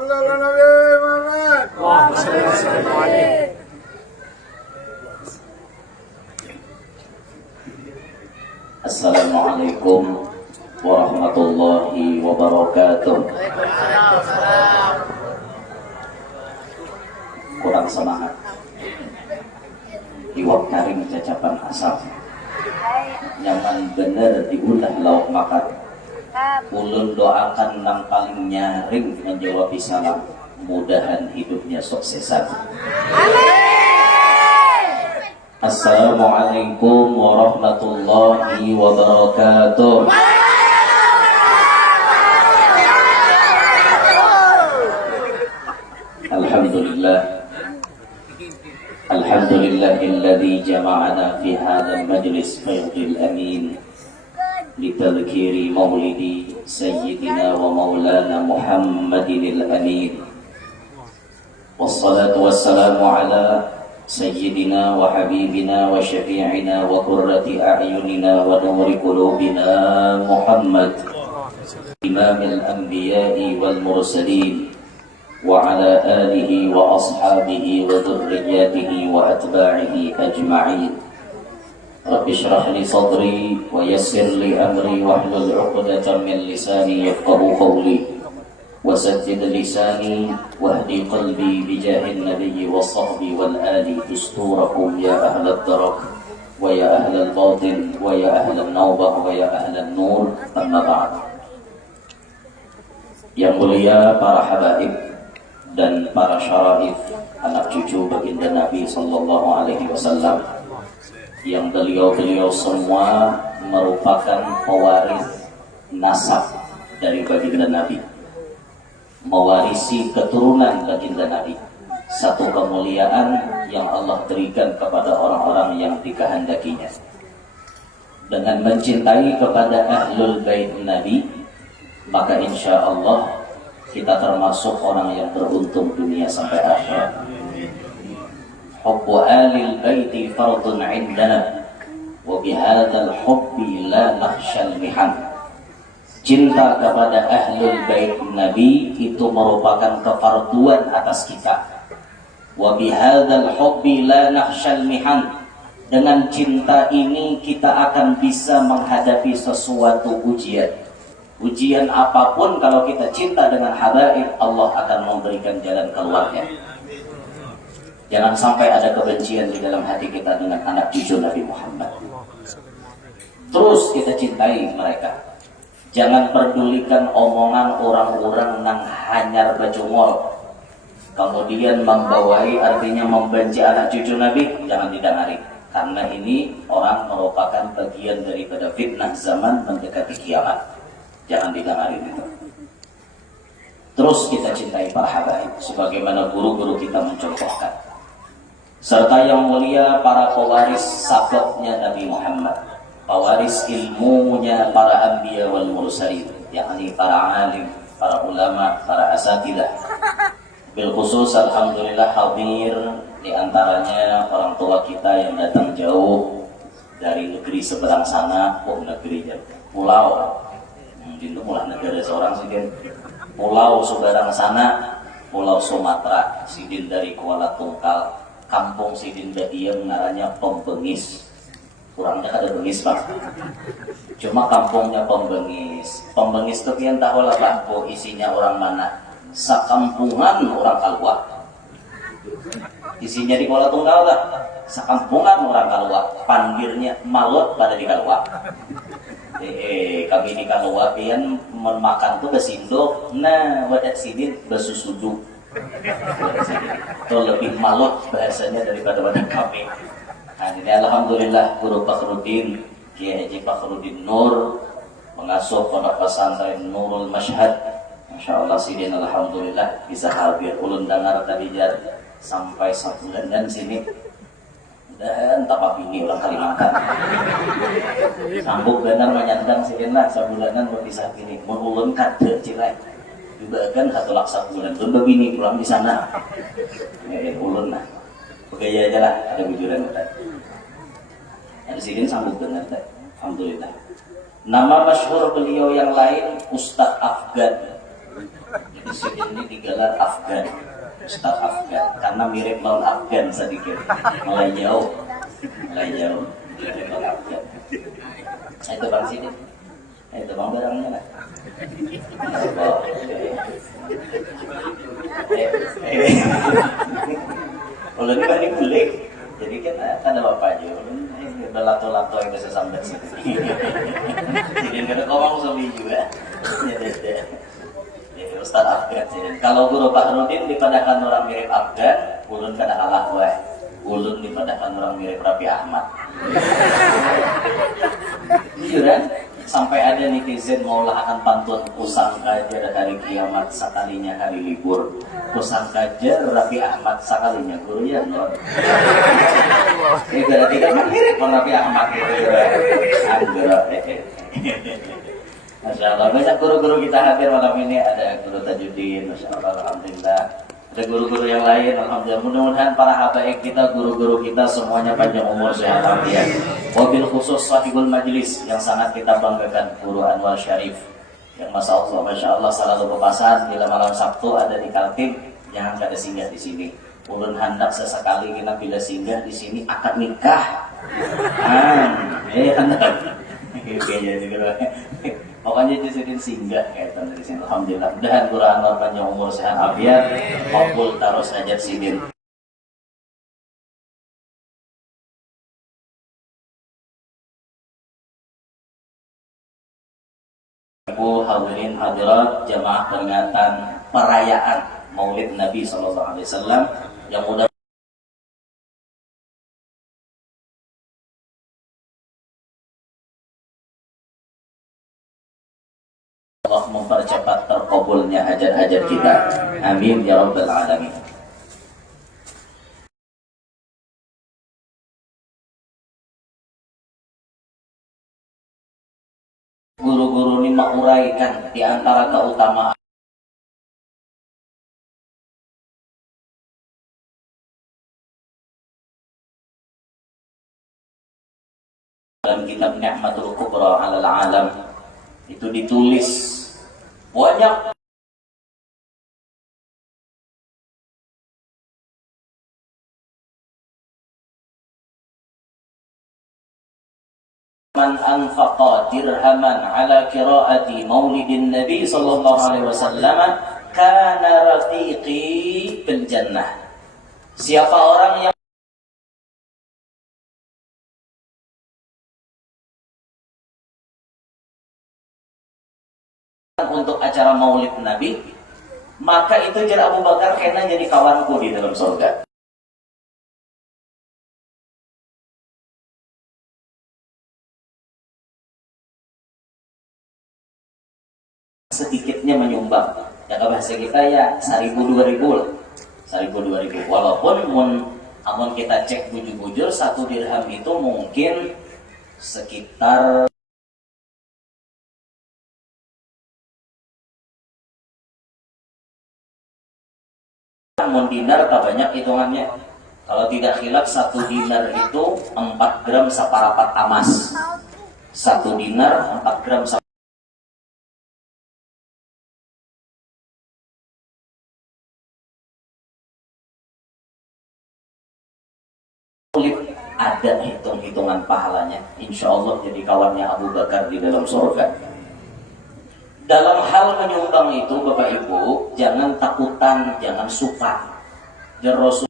Assalamualaikum warahmatullahi wabarakatuh. Kurang semangat. Iwak karing cacapan asap. Nyaman bener diulah lauk makan. Ulun doakan nang paling nyaring menjawab salam. Mudahan hidupnya suksesan. Assalamualaikum warahmatullahi wabarakatuh. Alhamdulillahilladzi jama'ana fi hadzal majlis fayadil amin litadhkiri maulidi sayyidina wa maulana Muhammadinil amin. Wassalatu wassalamu ala sayyidina wa habibina wa syafi'ina wa qurrati a'yunina wa nuri qulubina Muhammad imamil anbiya'i wal mursalin wa ala alihi wa ashabihi wa dhurriyyatihi wa atba'ihi ajma'in. Rabbi shrah li sadri wa yassir li amri wahlul 'uqdatam min lisani yafqahu qawli wasaddid lisani wahdi qalbi bijahin nabiyyi wa sahbi wal ali dusturakum ya ahlad darak wa ya ahlal batin wa ya ahlan nawbah wa ya ahlan nur. Amma ba'd. Yang mulia para habaib dan para syaraif, anak cucu baginda Nabi sallallahu alaihi wasallam, yang beliau-beliau semua merupakan pewaris nasab dari baginda Nabi, mewarisi keturunan baginda Nabi, satu kemuliaan yang Allah berikan kepada orang-orang yang dikehendakinya. Dengan mencintai kepada ahlul bait Nabi, maka insya Allah kita termasuk orang yang beruntung dunia sampai akhir. Hubbu alil baiti fardun indana wa bihadzal hubbi la nakhshal mihan. Cinta kepada ahlul bait Nabi itu merupakan kefarduan atas kita. Wa bihadzal hubbi la nakhshal mihan. Dengan cinta ini kita akan bisa menghadapi sesuatu ujian. Ujian apapun, kalau kita cinta dengan habaib, Allah akan memberikan jalan keluarnya. Jangan sampai ada kebencian di dalam hati kita dengan anak cucu Nabi Muhammad. Terus kita cintai mereka. Jangan pedulikan omongan orang-orang yang hanyar bacungol, kemudian membawai artinya membenci anak cucu Nabi. Jangan didengari, karena ini orang merupakan bagian daripada fitnah zaman mendekati kiamat. Jangan didengarin itu. Terus kita cintai para habaib sebagaimana guru-guru kita mencontohkan. Serta yang mulia para pewaris sabotnya Nabi Muhammad, pewaris ilmunya para anbiya wal mursalin, yakni para alim, para ulama, para asatidah. Bil khusus alhamdulillah hadir di antaranya orang tua kita yang datang jauh dari negeri seberang sana, negeri pulau. Itu mulai negara seorang sidin pulau seberang sana, pulau Sumatera, sidin dari Kuala Tungkal, kampung sidin Badiem namanya Pembengis. Kurangnya ada bengis pak, cuma kampungnya Pembengis. Pembengis itu kian tahu lah pak, isinya orang mana? Sakampungan orang Kalwa. Isinya di Kuala Tungkal lah, sakampungan orang Kalwa. Panggirnya malot pada di Kalwa. Kami di Kalwa pian memakan tuh besindo, nah wadah sidin besusudu. Itu lebih malot bahasanya daripada wadah kami. Nah, ini alhamdulillah Guru Fakhrudin, Kiai Haji Fakhrudin Nur, mengasuh pondok pesantren Nurul Mashhad. Masya Allah sidin alhamdulillah bisa hadir ulun dengar tadi jar sampai sebulanan sini. Dan tapak ini ulang Kalimantan. Sambung benar menyandang sidinlah sabulanan mau di saat ini. Mau ulun kader cilai. Juga kan satu laksa bulan. Ulun begini pulang di sana. Ulun lah. Begaya aja lah ada bujuran tadi. Ada sidin sambung benar tadi. Alhamdulillah. Nama masyhur beliau yang lain Ustadz Afgan. Jadi Sidin ini digelar Afgan, Ustaz Afgan, karena mirip non Afgan sedikit, mulai jauh, mirip non Afgan. Itu Bang Sidin, itu Bang barangnya lah. Ulun ini balik kulik, jadi kan ada bapak aja, ulun belato-lato yang bisa sampai sini. Jadi kada ngomong sama juga. Jadi Ustaz Afgan sih. Kalau guru Pak Rudin dipadahkan orang mirip Afgan, ulun kada kalah wae. Ulun dipadahkan orang mirip Raffi Ahmad. Jujur kan? Sampai ada netizen mau lahan pantun kusangka aja hari kiamat sekalinya hari libur, kusangka aja Raffi Ahmad sekalinya guru ya non. Berarti kan mirip Raffi Ahmad gitu ya. Masya Allah, banyak guru-guru kita hadir malam ini. Ada guru Tajudin, Masya Allah, alhamdulillah. Ada guru-guru yang lain, alhamdulillah. Mudah-mudahan para habaib kita, guru-guru kita semuanya panjang umur, sehat walafiat. Wabil khusus sahibul majlis yang sangat kita banggakan, Guru Anwar Syarif, yang Masya Allah selalu berpasan bila malam Sabtu ada di Kaltim, jangan kada singgah di sini. Ulun hendak sesekali kita bila singgah di sini akad nikah. Hendak. Pokoknya disini singgah kaitan dari sini. Alhamdulillah. Mudah-mudahan Guru Anwar panjang umur, sehat walafiat, makbul terus ajat sidin. Ibu hadirin hadirat jamaah peringatan perayaan Maulid Nabi SAW yang mudah Allah mempercepat terkabulnya hajat-hajat kita. Amin ya rabbal alamin. Guru-guru ini menguraikan di antara keutamaan dalam kitab Ni'matul Kubra 'alal Alam itu ditulis banyak man anfaqa dirhaman ala qiraati maulidin nabi sallallahu alaihi wasallam kana rafiqi fil jannah. Siapa orang yang untuk acara maulid Nabi, maka itu jar Abu Bakar kena jadi kawanku di dalam surga. Sedikitnya menyumbang, ya bahasa kita ya 1000-2000 lah, 1000-2000. Walaupun amun kita cek bujur-bujur, 1 dirham itu mungkin sekitar dinar, tak banyak hitungannya. Kalau tidak khilaf 1 dinar itu 4 gram saparapat amas. 1 dinar 4 gram ada hitung-hitungan pahalanya. Insya Allah jadi kawannya Abu Bakar di dalam surga. Dalam hal menyumbang itu Bapak Ibu, jangan takutan, jangan suka. Dan Rasul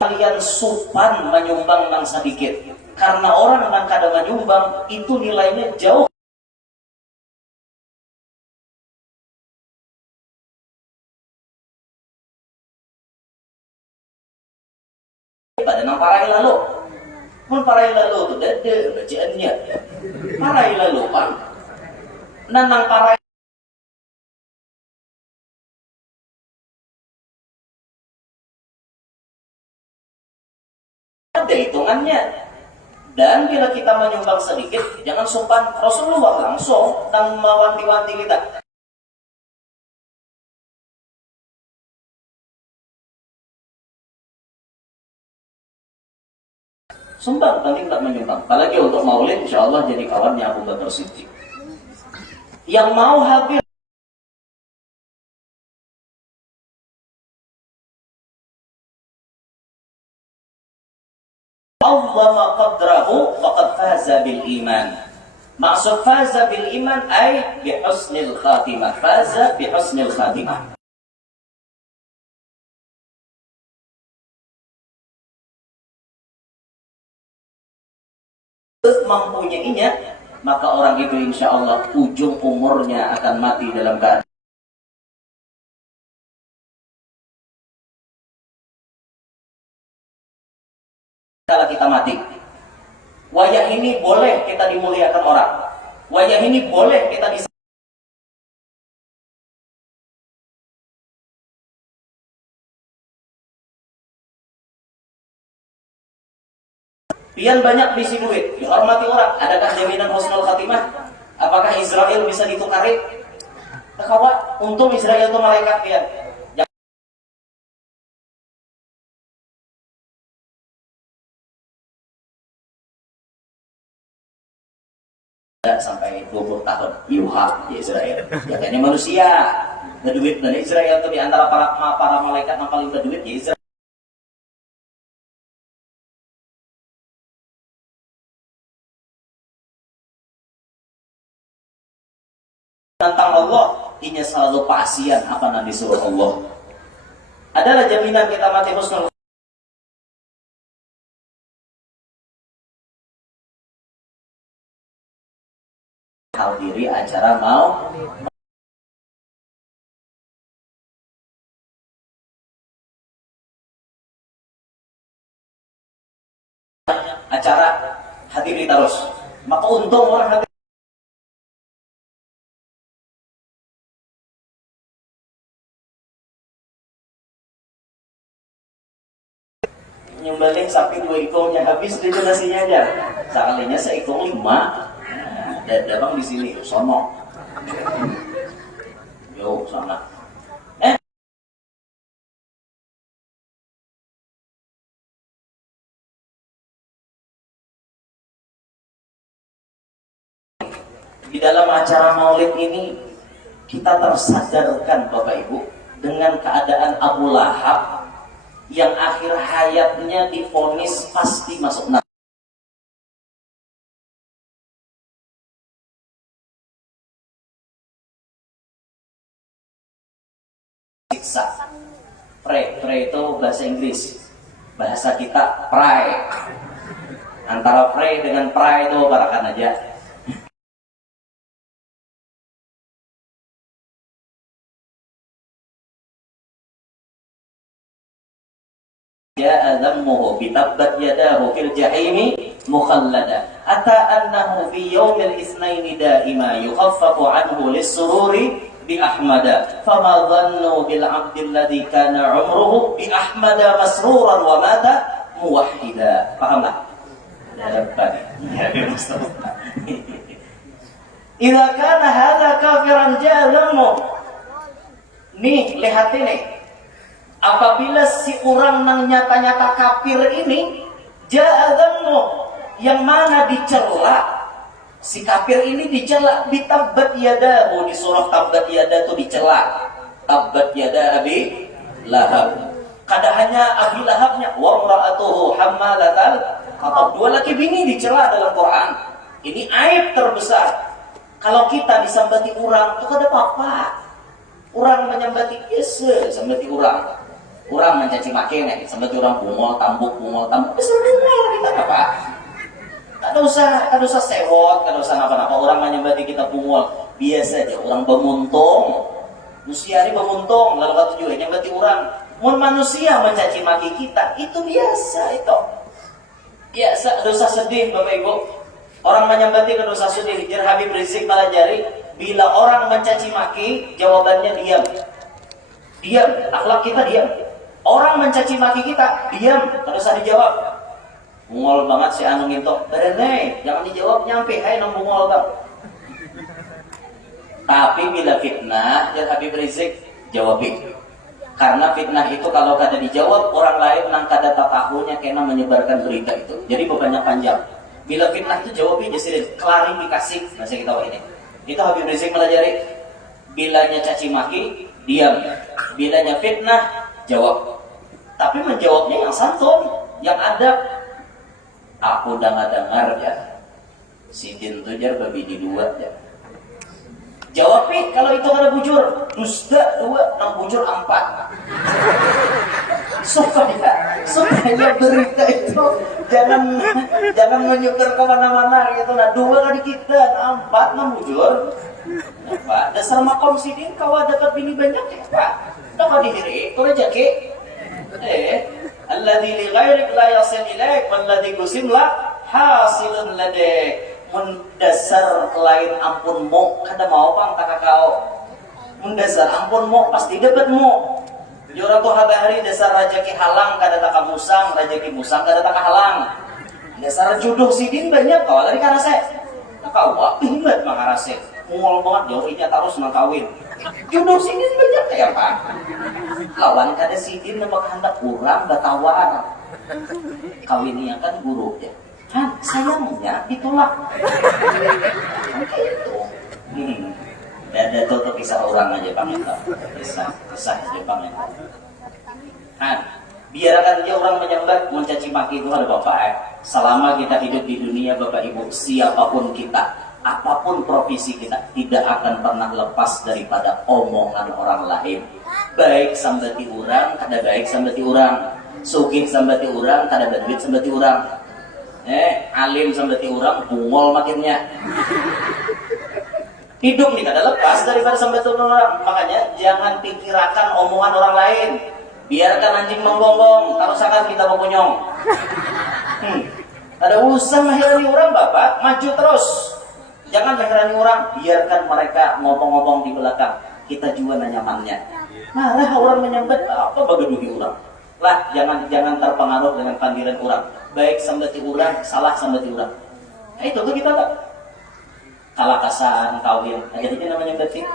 kalian supan menyumbang nang sedikit, karena orang yang kada menyumbang itu nilainya jauh pada nang parai lalu. Pun parai lalu tu dede bacaannya. Parai lalu kan. Nang parai ada hitungannya. Dan bila kita menyumbang sedikit, jangan sumpan. Rasulullah langsung dan mewanti-wanti kita. Sumbang, penting tak menyumbang. Apalagi untuk maulid, insya Allah jadi kawannya Abu Bakar Siddiq. Yang mau hadir Allah qadrahu faqad faza bil iman. Maksud faza bil iman ay bi husnil khatimah. Faza bi husnil khatimah. Mempunyainya, maka orang itu insya Allah ujung umurnya akan mati dalam keadaan kalau kita mati. Wayah ini boleh kita dimuliakan orang. Wayah ini boleh kita pian banyak bisi duit, dihormati orang. Adakah jaminan husnul khatimah? Apakah Israel bisa ditukari? Kawan, untung Israel itu malaikat pian. Sampai 20 tahun yuha di Israel. Ya kayaknya manusia. Berduit dari Israel itu di antara para malaikat yang paling berduit di Israel. Tentang Allah, inya selalu pasien apa yang disuruh Allah. Adalah jaminan kita mati husnul. Hadiri acara mau acara hadiri terus. Maka untung orang hadiri nyembelih sapi 2 ekongnya habis di nasinya aja. Sekalinya seekor 5. Dabang di sini, sono. Yo, sana. Di dalam acara maulid ini kita tersadarkan Bapak Ibu dengan keadaan Abu Lahab yang akhir hayatnya divonis pasti masuk neraka. Siksa. Pray itu bahasa Inggris. Bahasa kita pray. Antara pray dengan pray itu barakan aja. Ya adammuhu bitabbat yadahu fil jahimi mukhallada ata annahu fi yawmil itsnaini daima yukhaffafu anhu lis-sururi bi ahmada fama dhannu bil 'abdi alladhi kana 'umruhu bi ahmada masruran wa mata muwahhida. Pahamlah? Ya Mustafa. Idza kana hadza kafiran jalamu. Nih, lihat ini. Apabila si orang yang nyata-nyata kafir ini ja'adhanmu, yang mana dicela, si kafir ini dicela di tabbat yadahu, di surah tabbat yada itu dicela tabbat yada Abi Lahab. Kadahannya Abi Lahabnya wa imra'atuhu hammalatal hatab. 2 laki bini dicela dalam Quran. Ini aib terbesar. Kalau kita disambati orang itu kada apa-apa. Orang menyambati biasa sambati orang. Orang mencaci maki nih, sampai orang bungol tambuk, besar bungol kita apa? Tak usah sewot, tak usah apa-apa. Orang menyembati kita bungol biasa aja. Orang bemuntung, musiari bemuntung, lalu kata juga nyembati orang. Mun manusia mencaci maki kita itu biasa itu. Biasa, dosa sedih Bapak Ibu. Orang menyembati ke dosa sedih. Jar Habib Rizik Malajari, bila orang mencaci maki, jawabannya diam. Diam, akhlak kita diam. Orang mencaci maki kita, diam, tidak usah dijawab. Bungol banget si anu ngintok, berenai, jangan dijawab nyampe, hai nang bungol bang. Tapi bila fitnah, Jar Habib Rizik jawabi. Karena fitnah itu kalau kada dijawab, orang lain nang kada tahunya kena menyebarkan berita itu. Jadi bebannya panjang. Bila fitnah itu jawabnya jadi klarifikasi. Masa kita tahu ini. Itu Habib Rizik melajari. Bilanya caci maki, diam. Bilanya fitnah, jawab. Tapi menjawabnya yang santun, yang adab. Aku udah nggak dengar ya. Sidin tujar babi di dua ya. Jawab kalau itu ada bujur, dusta 2, nang bujur 4. Supaya berita itu jangan menyebar kemana-mana gitu. Nah 2 kali kita, 4 nang bujur. Apa? Dasar makom sidin kau dapat bini banyak ya Pak. Dapat dihiri, itu rezeki. Alladzi li ghairik la yasil ilaik, walladzi qusim la hasilun ladaik. Mendasar lain ampun mo kada mau pang tak kau mendasar ampun mo pasti dapat mo jora tuh habari dasar rezeki halang kada tak musang rezeki musang kada tak halang dasar jodoh sidin banyak kau dari kana saya kau hebat mangarase mungol banget jauh inya terus nang kawin jodoh sidin banyak kayak apa lawan kada sidin nama hendak kurang batawar kawin kan buruk ya. Sayangnya itulah itu. Ada tutup kisah orang aja Bang itu. Kisah Jepang itu. Biarkan aja orang menyambat, mencaci maki itu ada Bapak. Selama kita hidup di dunia Bapak Ibu, siapapun kita, apapun profesi kita, tidak akan pernah lepas daripada omongan orang lain. Baik sambati orang, kada baik sambati orang. Sugih sambati orang, kada duit sambati orang. Alim sambati orang, bungol makinnya. Hidup nih kada lepas daripada sambati orang. Makanya jangan pikirkan omongan orang lain. Biarkan anjing menggonggong, terus akan kita mempunyong. Ada usah menghirani orang Bapak, maju terus. Jangan menghirani orang, biarkan mereka ngomong-ngomong di belakang. Kita juga nyamannya. Marah orang menyambat, apa bagaduhi orang. Lah, jangan terpengaruh dengan panggilan orang. Baik sambati orang, salah sambati orang. Itu tuh kita tak kalakasan, kawin. Jadi itu namanya berarti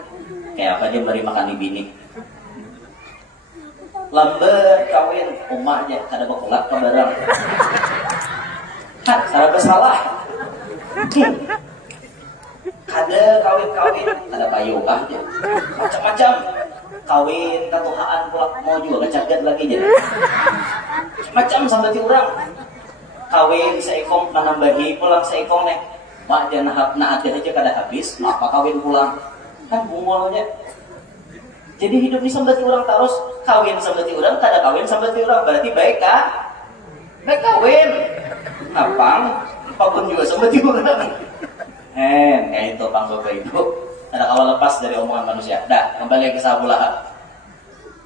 kayak apa aja beri makan di bini. Lambat kawin, umahnya kada bakulak ke barang. Kada bersalah. Kada kawin, kada payung aja. Macam-macam. Kawin katuhaan pula mau juga kecagat lagi jadi. Macam sambati orang. Kawin seikong menambahi pulang seikong nih mak jangan naat aja kada habis apa kawin pulang kan bungolnya jadi hidup ini sambati orang terus kawin sambati orang kada kawin sambati orang berarti baik kah baik kawin napang apapun juga sambati orang kayak itu Bang Bapak Ibu ada awal lepas dari omongan manusia. Dah kembali ke Abu Lahab.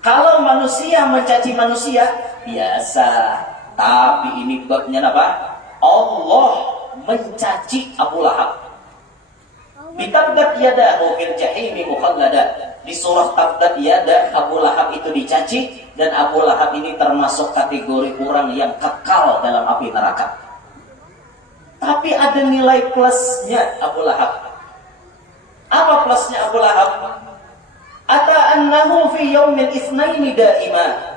Kalau manusia mencaci manusia biasa. Tapi ini babnya apa? Allah mencaci Abu Lahab. Bitabbat yadahu fil jahimi mukhallada. Di surah Tabbat yada Abu Lahab itu dicaci dan Abu Lahab ini termasuk kategori orang yang kekal dalam api neraka. Tapi ada nilai plusnya Abu Lahab. Apa plusnya Abu Lahab? Ata annahu fi yaumil itsnaini daima.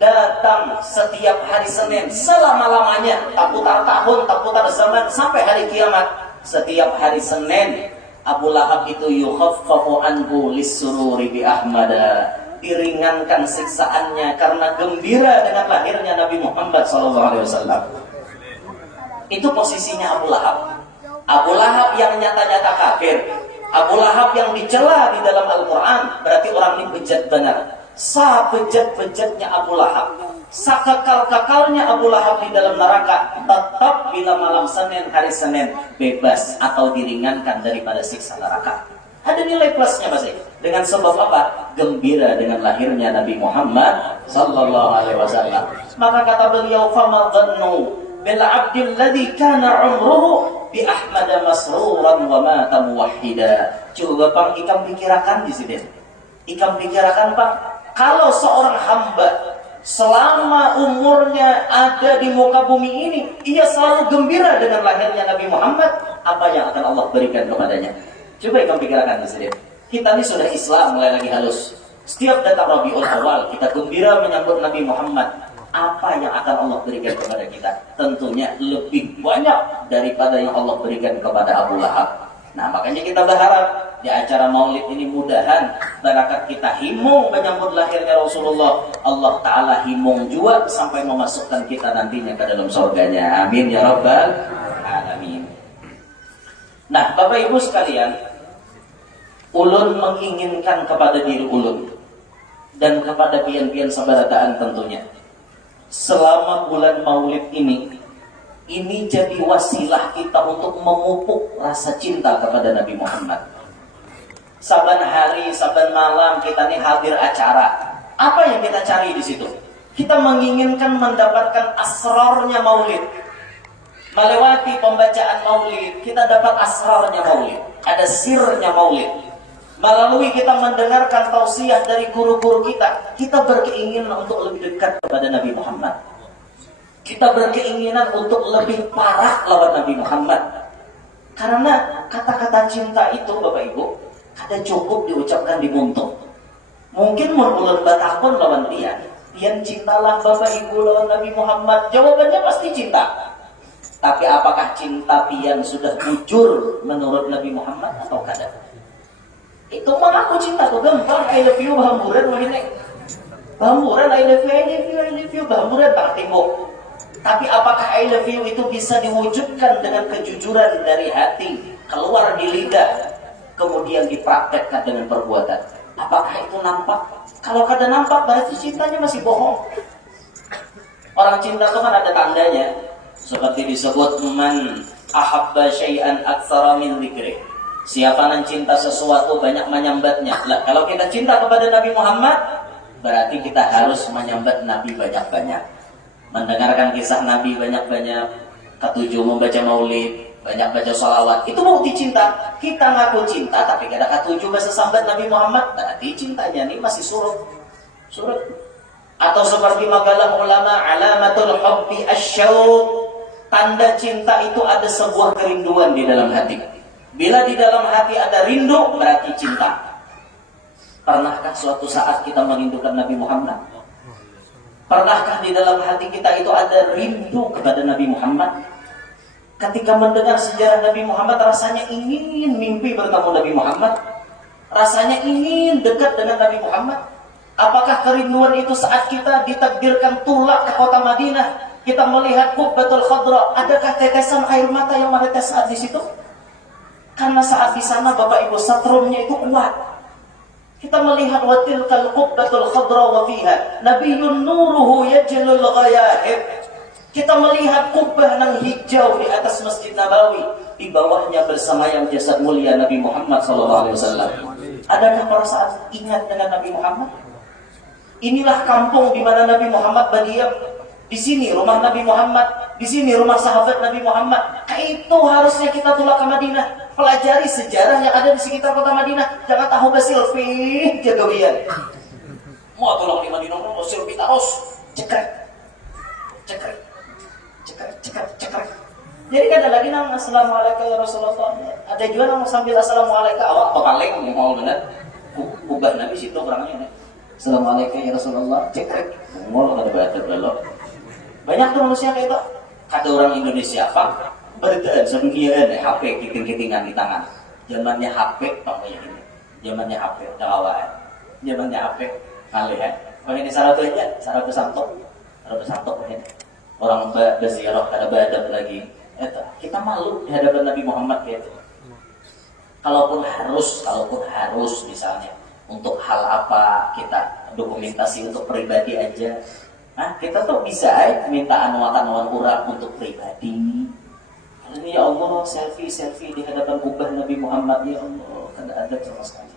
Datang setiap hari Senin selama-lamanya, tak putar tahun, tak putar zaman sampai hari kiamat. Setiap hari Senin Abu Lahab itu yukhaffafu anhu lis-sururi bi Ahmada, diringankan siksaannya karena gembira dengan lahirnya Nabi Muhammad SAW. Itu posisinya Abu Lahab. Abu Lahab yang nyata-nyata kafir, Abu Lahab yang dicela di dalam Al-Quran, berarti orang ini bejat benar. Sabejat-bejatnya Abu Lahab, sakakal-kakalnya Abu Lahab di dalam neraka, tetap bila malam Senin, hari Senin bebas atau diringankan daripada siksa neraka. Ada nilai plusnya pasti. Dengan sebab apa? Gembira dengan lahirnya Nabi Muhammad sallallahu alaihi wasallam. Maka kata beliau, "Fama dhannu bil 'abdil ladzi kana 'umruhu bi Ahmad masruran wa mata muwahhida." Coba Bang ikam pikirkan di sini. Ikam pikirkan Bang, kalau seorang hamba selama umurnya ada di muka bumi ini, ia selalu gembira dengan lahirnya Nabi Muhammad, apa yang akan Allah berikan kepadanya? Coba ikam pikirkan di sini. Kita ini sudah Islam mulai lagi halus. Setiap datang Rabiul Awal, kita gembira menyambut Nabi Muhammad. Apa yang akan Allah berikan kepada kita? Tentunya lebih banyak daripada yang Allah berikan kepada Abu Lahab. Nah, makanya kita berharap di acara maulid ini mudahan barakat kita himung menyambut lahirnya Rasulullah. Allah Ta'ala himung juga sampai memasukkan kita nantinya ke dalam surganya. Amin ya Rabbal Alamin. Nah, Bapak Ibu sekalian, ulun menginginkan kepada diri ulun dan kepada pian-pian sabarataan tentunya, selama bulan maulid ini jadi wasilah kita untuk memupuk rasa cinta kepada Nabi Muhammad. Saban hari, saban malam kita nih hadir acara. Apa yang kita cari di situ? Kita menginginkan mendapatkan asrarnya maulid. Melewati pembacaan maulid, kita dapat asrarnya maulid. Ada sirnya maulid. Melalui kita mendengarkan tausiah dari guru-guru kita berkeinginan untuk lebih dekat kepada Nabi Muhammad. Kita berkeinginan untuk lebih parah lawan Nabi Muhammad. Karena kata-kata cinta itu, Bapak Ibu, kada cukup diucapkan di muntung. Mungkin mulun batakon lawan dia cintalah Bapak Ibu lawan Nabi Muhammad. Jawabannya pasti cinta. Tapi apakah cinta pian sudah jujur menurut Nabi Muhammad atau kada? Itu mengaku cinta tuh gampang. I love you bahamburan wahine. Bahamburan I love you bahamburan tak timbuk. Tapi apakah I love you itu bisa diwujudkan dengan kejujuran dari hati, keluar di lidah, kemudian dipraktekkan dengan perbuatan? Apakah itu nampak? Kalau kada nampak berarti cintanya masih bohong. Orang cinta itu kan ada tandanya. Seperti disebut man ahabba syai'an aktsara min dzikri. Siapa yang cinta sesuatu banyak menyambatnya. Lah, kalau kita cinta kepada Nabi Muhammad, berarti kita harus menyambat Nabi banyak-banyak. Mendengarkan kisah Nabi banyak-banyak, ketujuh membaca maulid, banyak baca sholawat, itu bukti cinta. Kita ngaku cinta tapi kada ketujuh bahasa sambat Nabi Muhammad, berarti cintanya ini masih surut. Atau seperti makalah ulama, alamatul hubbi asyauq, tanda cinta itu ada sebuah kerinduan di dalam hati. Bila di dalam hati ada rindu, berarti cinta. Pernahkah suatu saat kita merindukan Nabi Muhammad? Pernahkah di dalam hati kita itu ada rindu kepada Nabi Muhammad? Ketika mendengar sejarah Nabi Muhammad, rasanya ingin mimpi bertemu Nabi Muhammad. Rasanya ingin dekat dengan Nabi Muhammad. Apakah kerinduan itu saat kita ditakdirkan tulak ke kota Madinah, kita melihat Qubbatul Khadra, adakah tetesan air mata yang menetes saat di situ? Karena saat di sana Bapak Ibu satrumnya itu kuat. Kita melihat watilkal qubbatul khadra wa fiha nabiyyun nuruhu yajlul ghayaib. Kita melihat kubbah yang hijau di atas Masjid Nabawi, di bawahnya bersemayam jasad mulia Nabi Muhammad SAW. Adakah para saat ingat dengan Nabi Muhammad? Inilah kampung di mana Nabi Muhammad berdiam. Di sini rumah Nabi Muhammad, di sini rumah sahabat Nabi Muhammad. Itu harusnya kita tulak ke Madinah. Pelajari sejarah yang ada di sekitar kota Madinah. Jangan tahu selfie jagawian. Mau tolong di Madinah, mau selfie terus. Cekrek. Jadi kan ada lagi nama Assalamualaikum ya Rasulullah. Ada juga nama sambil Assalamualaikum. Awak paling mau benar. Ubah Nabi situ orangnya. Assalamualaikum ya Rasulullah. Cekrek. Mau ada bahasa belok. Banyak tuh manusia kayak itu. Kata orang Indonesia apa? Berdaan sedunia HP kiting-kitingan di tangan. Zamannya HP pakai ini. Zamannya HP dawaan. Zamannya HP kali ya. Kalau ini saratu santok ini. Orang berziarah ada badab lagi. Kita malu di hadapan Nabi Muhammad gitu. Kalaupun harus misalnya untuk hal apa kita dokumentasi untuk pribadi aja. Nah, kita tuh bisa minta anuan orang untuk pribadi. Ini ya Allah, selfie di hadapan kubah Nabi Muhammad, ya Allah, kada ada sama sekali.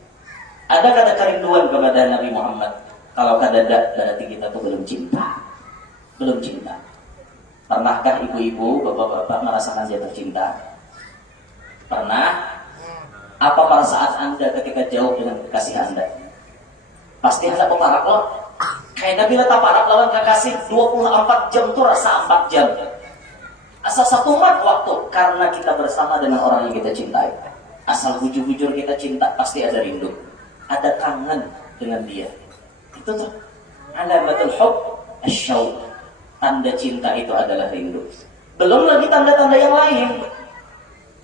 Ada kada kerinduan kepada Nabi Muhammad? Kalau kada ada, berarti kita tuh belum cinta. Pernahkah ibu-ibu, bapak-bapak merasakan jatuh cinta? Pernah? Apa perasaan Anda ketika jauh dengan kekasih Anda? Pasti Anda peparak loh. Kayak Nabi letak parak lawan kekasih 24 jam tuh rasa 4 jam. Asal satu mat waktu, karena kita bersama dengan orang yang kita cintai. Asal bujur-bujur kita cinta, pasti ada rindu, ada kangen, dengan dia. Itu tuh alamatul hub asyauq. Tanda cinta itu adalah rindu. Belum lagi tanda-tanda yang lain.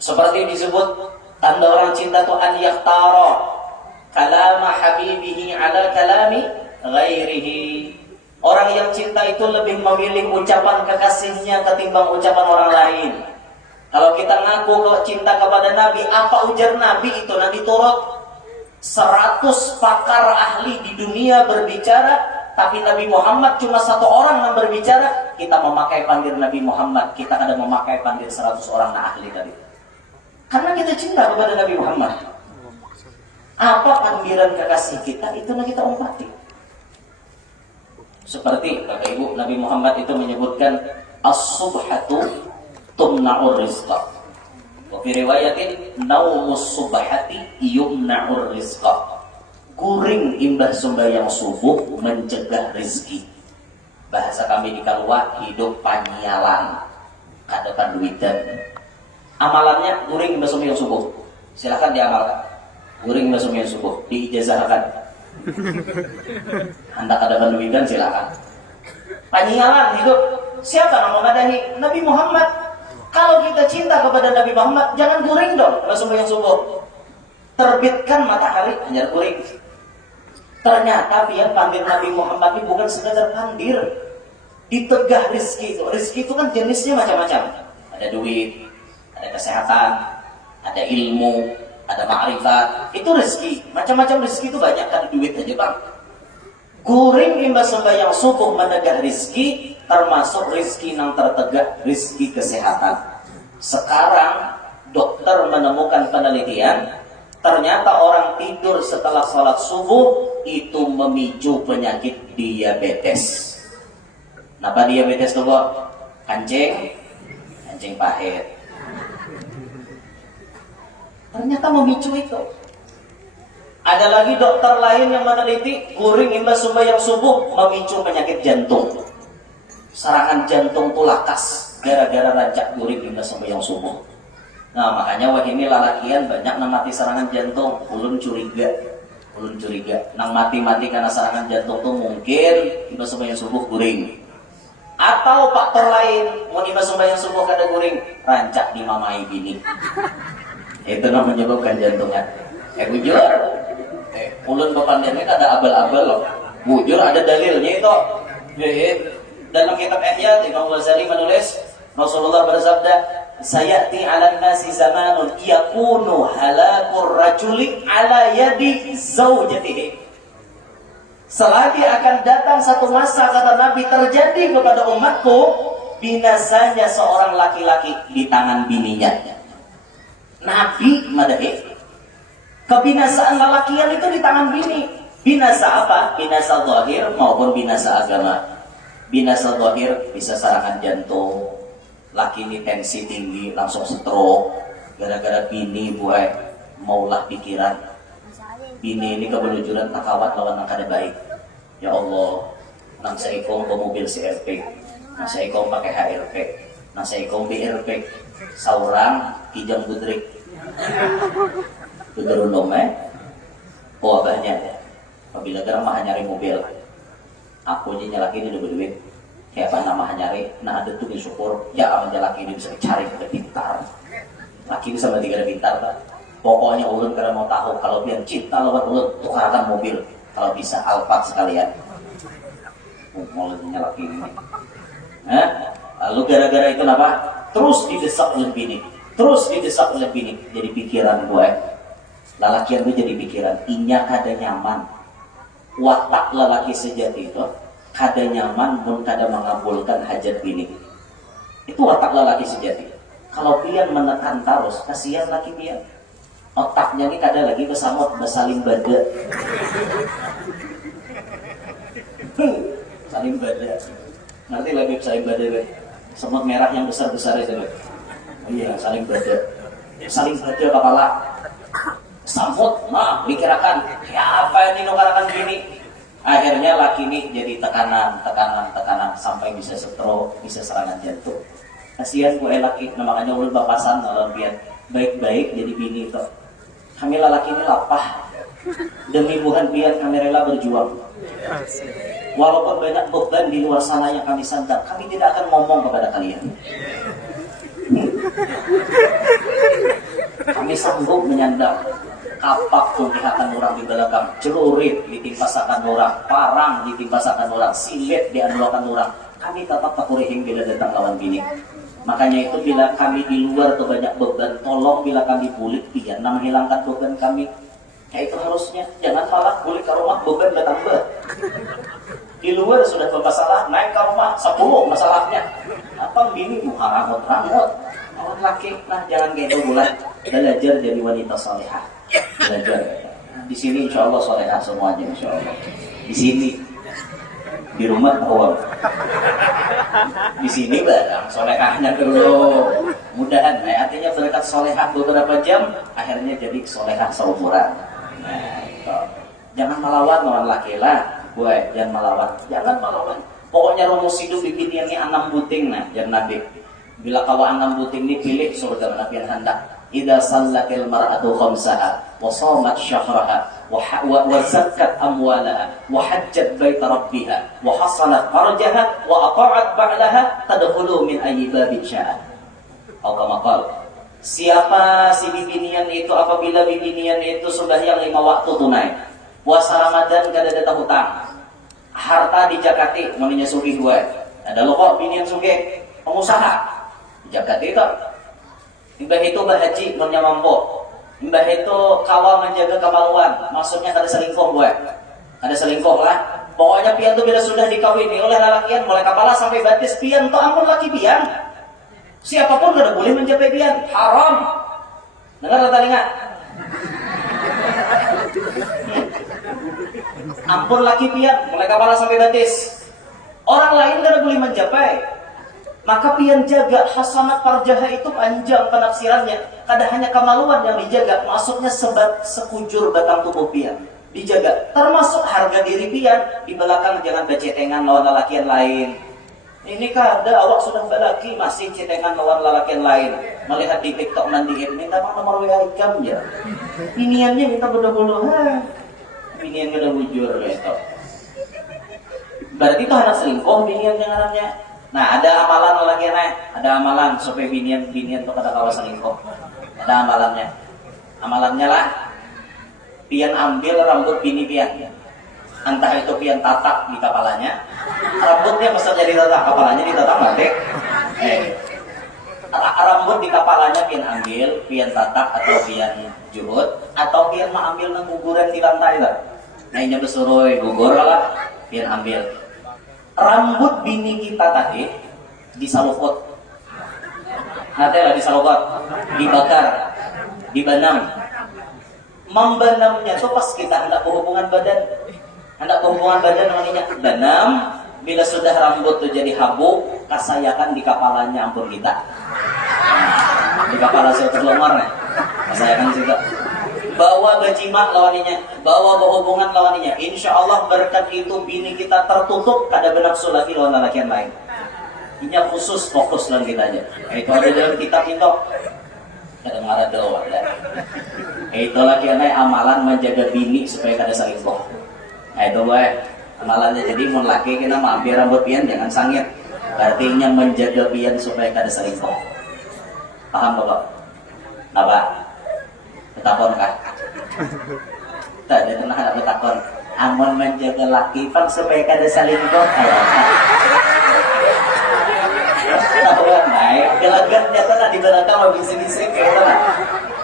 Seperti disebut tanda orang cinta itu an yahtara kalama habibihi ala kalami ghairihi. Orang yang cinta itu lebih memilih ucapan kekasihnya ketimbang ucapan orang lain. Kalau kita ngaku cinta kepada Nabi, apa ujar Nabi itu nanti turut 100 pakar ahli di dunia berbicara, tapi Nabi Muhammad cuma 1 orang yang berbicara. Kita memakai pandir Nabi Muhammad, kita kadang memakai pandir 100 orang ahli tadi. Karena kita cinta kepada Nabi Muhammad. Apa pandiran kekasih kita, itu yang kita umpati. Seperti Bapak Ibu, Nabi Muhammad itu menyebutkan as-subhatu tumna'ur rizqa. Wa fi riwayatin naumus subhati yumna'ur rizqa. Kuring imbah sembahyang subuh mencegah rizki. Bahasa kami di Kalwa, hidup panyalan kadepan duitan. Amalannya kuring imbah sembahyang subuh. Silakan diamalkan. Kuring imbah sembahyang subuh diijazahkan. Anda kadepan duitan silakan. Panyalan hidup. Siapa yang memadahi? Nabi Muhammad. Kalau kita cinta kepada Nabi Muhammad, jangan guring dong kalau sembahyang subuh. Terbitkan matahari, hanya guring. Ternyata biar pandir Nabi Muhammad ini bukan sekadar pandir. Ditegah rizki itu. Rizki itu kan jenisnya macam-macam. Ada duit, ada kesehatan, ada ilmu, ada ma'rifat. Itu rizki. Macam-macam rizki itu banyak, ada duit aja bang. Guring imbas sembahyang subuh menegah rizki, termasuk rizki yang tertegak, rizki kesehatan. Sekarang dokter menemukan penelitian, ternyata orang tidur setelah sholat subuh itu memicu penyakit diabetes. Kenapa diabetes tuh kok? Kancing pahit. Ternyata memicu itu. Ada lagi dokter lain yang meneliti guring imbas sembahyang subuh memicu penyakit jantung. Serangan jantung tuh lakas gara-gara rancak guring imbas sembahyang subuh. Nah makanya wah ini lalakian banyak yang mati serangan jantung. Ulun curiga. Nang mati-mati karena serangan jantung tuh mungkin imbas sembahyang subuh guring. Atau faktor lain, mau imbas sembahyang subuh kada guring, rancak dimamai bini. Itu yang menyebabkan jantungnya. Bujur. Ulun bapandene kada abal-abal loh. Bujur ada dalilnya itu. Dalam kitab Ihya Imam Ghazali menulis Rasulullah bersabda, "Sayati 'alan nasi zamanun yakunu halakur rajuli 'ala yadi zaujatihi." Selagi akan datang satu masa kata Nabi terjadi kepada umatku binasanya seorang laki-laki di tangan bininya. Nabi madahi kebinasaan lelakian itu di tangan bini. Binasa apa? Binasa zahir maupun binasa agama. Binasa zahir bisa serangan jantung, laki ini tensi tinggi langsung stroke gara-gara bini buat maulah pikiran. Bini ini kebelujuran takawat lawan yang kada baik. Ya Allah, nang saikong ke mobil CRP, nang saikong pakai HRP, nang saikong BRP, saurang kijang budrik. Tuturun oh abahnya apabila gerang mah nyari mobil aku aja nyalaki ini udah berduit kayak apa nama nyari nah ada tuh bersyukur ya aman laki ini bisa cari ke pintar laki bisa berarti ada pintar tak? Pokoknya ulun karena mau tahu kalau biar cinta lawan ulun tukarkan mobil kalau bisa Alphard sekalian mau nyalaki ini lalu gara-gara itu apa terus didesak oleh bini jadi pikiran gue lalakian itu jadi pikiran inya kada nyaman watak lelaki sejati itu kada nyaman pun kada mengabulkan hajat bini itu watak lelaki sejati. Kalau pian menekan terus kasihan laki pian otaknya ini kada lagi besamot besaling bada saling bada nanti lagi saling bada semut merah yang besar-besar itu iya saling bada kepala sambut, nah dikirakan ya apa ini nukarakan gini akhirnya laki ini jadi tekanan sampai bisa stroke, bisa serangan jantung kasihan gue laki, nah makanya ulun bapasan kalau biar baik-baik jadi bini itu kami laki ini lapah Demi buhan pian kami rela berjuang. Walaupun banyak beban di luar sana yang kami sandang, kami tidak akan ngomong kepada kalian. Kami sanggup menyandang kapak tuntihakan orang di belakang, celurit ditimpasakan orang, parang ditimpasakan orang, silet diandalkan orang. Kami tetap takurihing bila datang lawan bini. Makanya itu bila kami di luar tuh banyak beban, tolong bila kami bulik pian menghilangkan beban kami. Ya itu harusnya, jangan malah bulik ke rumah beban datang be. Di luar sudah bermasalah, naik ke rumah 10 masalahnya. Apa bini muharamut-ramut. Orang laki, nah jangan kayak itu bulan. Belajar jadi wanita salihah. Belajar. Di sini insya Allah salihah semuanya insya Allah. Di sini, di rumah awal. Di sini barang solehahnya dulu. Mudahan, artinya berkat solehah beberapa jam, akhirnya jadi solehah seumuran. Nah, itu. Jangan melawan lawan laki lah. Jangan melawan. Pokoknya rumus hidup di bini ini 6 buting nah, jangan nabi. Bila kau 6 buting dipilih surga nabi yang hendak. Idza sallatil mar'atu khamsaha wa shamat syahraha wa zakkat amwalaha wa hajjat baita rabbiha wa hasanat farjaha wa ata'at ba'laha tadkhulu min ayyi babin sya'a. Siapa si bibinian itu apabila bibinian itu sembahyang 5 waktu tunai, puasa Ramadan kada ada hutang, harta dijakati maninya sugih gue. Ada lo kok binian sugih, pengusaha jakati itu. Mbah itu bahaji nonnya mampu. Mbah itu kawal menjaga kemaluan, maksudnya kada selingkuh gue. Kada selingkuh lah. Pokoknya pian tuh bila sudah dikawini oleh lalakian mulai kepala sampai batis pian tuh ampun laki pian. Siapapun kada boleh mencapai pian, haram. Dengar atau dengar? Ampun laki pian, mulai kepala sampai batis. Orang lain kada boleh mencapai. Maka pian jaga hasanat farjaha itu panjang penafsirannya. Kada hanya kemaluan yang dijaga, maksudnya sekujur batang tubuh pian dijaga. Termasuk harga diri pian. Di belakang jangan bercetengan lawan lelakian lain. Ini kada awak sudah balaki masih cetengan lawan lelakian lain. Melihat di TikTok nanti minta bang nomor WA ikam ya. Piniannya minta berdahulu. Pinian kada bujur gitu. Berarti itu anak selingkuh binian yang ngarannya. Nah, ada amalan lagi ada amalan supaya binian tuh kada kawa selingkuh. Ada amalannya. Amalannya lah pian ambil rambut bini pian. Entah itu pian tatak di kepalanya. Rambutnya mesti jadi tatak, kepalanya ditatak batik. Rambut di kepalanya pian ambil, pian tatak atau pian juhud, atau pian mengambil nang guguran di lantai lah. Nah, ini besuroi gugur lah, pian ambil. Rambut bini kita tadi disalukut, nanti lah disalukut, dibakar, dibanam. Membanamnya tuh pas kita hendak berhubungan badan namanya banam. Bila sudah rambut tuh jadi habuk, kasayakan di kepalanya ampun kita. Di kepala saya terlomar nih, kasayakan situ. Bawa bajima lawaninya, bawa berhubungan lawaninya. Insya Allah berkat itu bini kita tertutup kada bernafsu lagi lawan lelaki yang lain. Ini khusus fokus lawan kita aja. Itu ada dalam kitab itu. Kada marah doa ya. Itu lagi amalan menjaga bini supaya kada selingkuh. Nah itu gue amalannya. Jadi mau laki kita mampir rambut pian jangan sangit. Artinya menjaga pian supaya kada selingkuh. Paham Bapak? Apa? Ketakon kah? Tadi pernah ada ketakon. Amun menjaga laki pan supaya kada selingkuh. Tahuan naik. Gelagatnya tuh di belakang mau bisik-bisik kayak mana?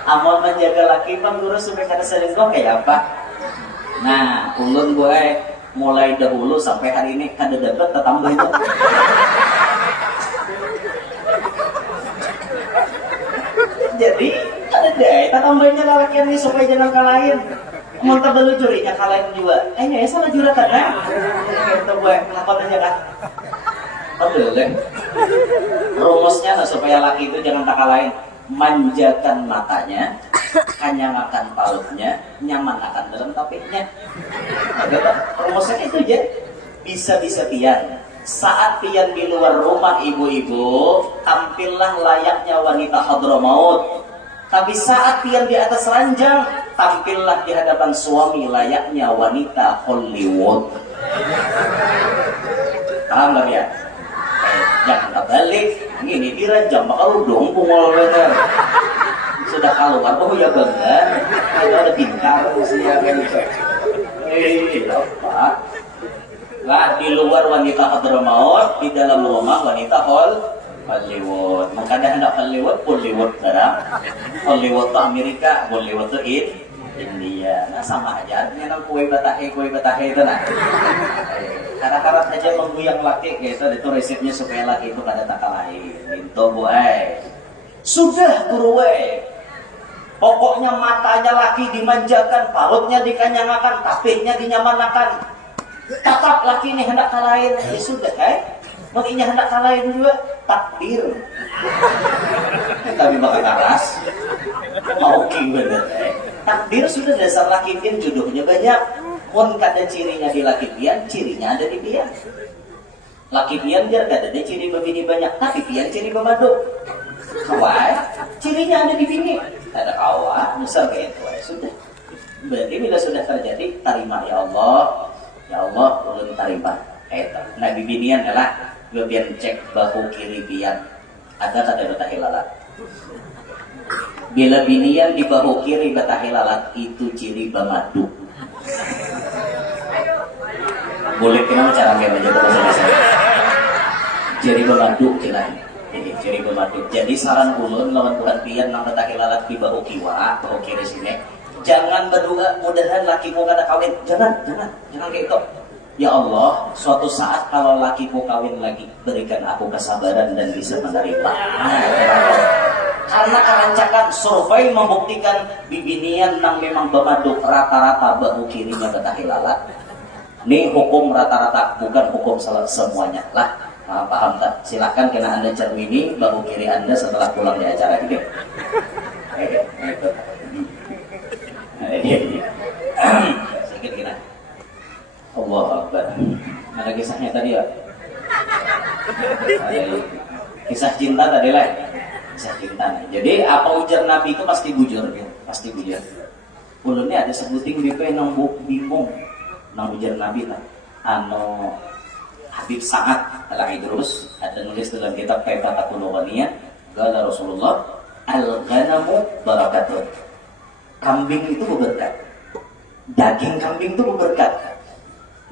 Amun menjaga laki pan guru supaya kada selingkuh kayak apa? Nah, ulun gue mulai dahulu sampai hari ini kada dapat tetambah itu. Jadi ada deh, tambahnya lalakian ini supaya jangan kalahin. Mau terbelu jurinya kalahin juga. Ya salah juratan kan? Itu gue lakon aja kan. Boleh. Rumusnya supaya laki itu jangan tak kalahin. Manjakan matanya, kanyangakan palutnya, nyaman akan dalam tapiknya. Rumusnya itu aja. Bisa-bisa pian. Saat pian di luar rumah ibu-ibu, tampillah layaknya wanita hadramaut. Tapi saat pian di atas ranjang, tampillah di hadapan suami layaknya wanita Hollywood. Paham gak ya? Jangan kebalik, ini dirajam bakal dong pungol bener. Sudah keluar, oh ya bener, ada bintang usia kan gitu. Apa? Lah di luar wanita Hadramaut, di dalam rumah wanita Hollywood. Makanya hendak Hollywood sekarang. Hollywood tuh Amerika, Hollywood tuh India. Nah sama aja, artinya nang kue batahe itu nah. Kadang-kadang aja mengguyang laki gitu, itu resepnya supaya laki itu kada tak lain. Itu buai. Sudah buruwe. Pokoknya matanya laki dimanjakan, perutnya dikanyangakan, tapihnya dinyamanakan. Tatap laki ini hendak kalahin, ya sudah Menginya hendak kalahin juga takdir. Tapi bakal karas. Oke bener. Takdir sudah dasar laki pian jodohnya banyak. Pun kada cirinya di laki pian, cirinya ada di pian. Laki pian biar kada ada ciri bebini banyak, tapi pian ciri pemadu. Kawai, cirinya ada di bini. Ada kawah, besar kayak itu. Sudah. Berarti bila sudah terjadi, terima ya Allah. Ya Allah, ulun terima. Nah bibinian adalah gue biar cek bahu kiri pian. Ada kada batahilalat. Bila binian di bahu kiri batahilalat, itu ciri pemadu. Boleh kenapa cara kayak menjaga bahasa jadi pemadu kilai. Jadi pemadu. Jadi saran ulun lawan Tuhan pian nang batahilalat di bahu kiwa, bahu kiri sini. Jangan berdoa mudahan lakimu kada kawin. Jangan kayak itu. Ya Allah, suatu saat kalau lakiku kawin lagi, berikan aku kesabaran dan bisa menerima. Karena kerancakan survei membuktikan bibinian nang memang bermadu rata-rata bahu kirinya batahilalat. Ini hukum rata-rata, bukan hukum semuanya lah. Paham tak? Silahkan kena anda cermini bahu kiri anda setelah pulang di acara ini. Sedikit kena. Allah Akbar. Ada kisahnya tadi ya? Kisah cinta tadi lah. Kisah cinta. Jadi apa ujar Nabi itu pasti bujur, ya? Pasti bujur. Ulunnya ada sebuting BP nang bingung nang ujar Nabi lah. Habib Sa'ad Al-Idrus ada nulis dalam kitab Kaifatul Nuwaniyah, kata Rasulullah, al-ghanamu barakatun. Kambing itu berberkat. Daging kambing itu berberkat.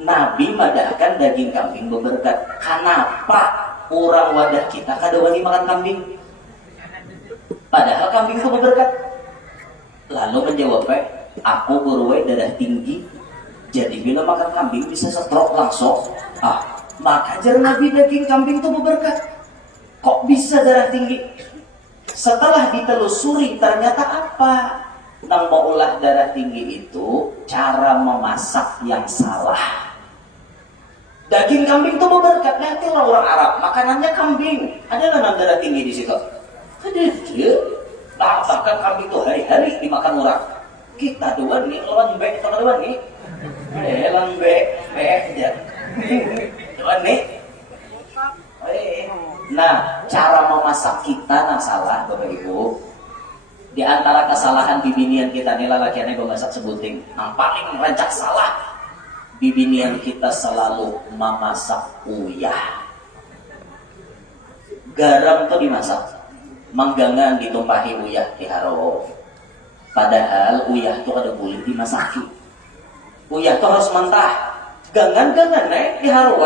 Nabi madahkan daging kambing berberkat. Kenapa orang wadah kita kada wani makan kambing? Padahal kambing itu berberkat. Lalu menjawab, aku berwai darah tinggi, jadi bila makan kambing bisa stroke langsung. Maka jar Nabi daging kambing itu berberkat. Kok bisa darah tinggi? Setelah ditelusuri ternyata apa? Nang maulah darah tinggi itu cara memasak yang salah. Daging kambing itu berberkat. Nanti orang Arab makanannya kambing. Ada nang darah tinggi di situ? Ada dia. Bahkan kambing itu hari-hari dimakan orang. Kita doang nih lawan bek sama doang nih. Lawan bek aja. Doang nih. Nah, cara memasak kita nang salah, Bapak Ibu. Di antara kesalahan bibinian kita nih lalakiannya gue masak sebuting. Yang paling rancak salah, bibinian kita selalu memasak uyah. Garam tuh dimasak, manggangan ditumpahi uyah di haro. Padahal uyah tuh ada kulit dimasaki. Uyah tuh harus mentah. Gangan di haro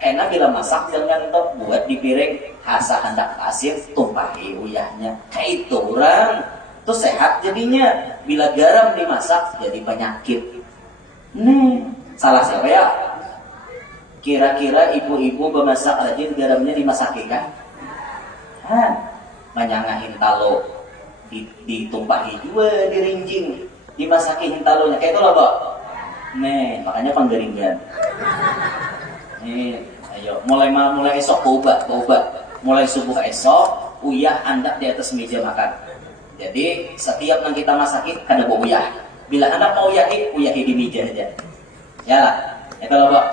enak bila masak jangan tuh buat di piring hasa hendak asin tumpahi uyahnya. Kayak itu orang tuh sehat jadinya. Bila garam dimasak jadi penyakit. Nih salah siapa ya? Kira-kira ibu-ibu bemasak rajin garamnya dimasaki kan? Menyangahin talo ditumpahi juga dirinjing dimasakin talonya kayak itu loh Pak. Nih makanya penggeringan. Nih ayo mulai esok coba mulai subuh esok uyah anda di atas meja makan. Jadi setiap yang kita masakin ada bau uyah. Bila anda mau uyahi di meja aja. Ya lah itu loh Pak.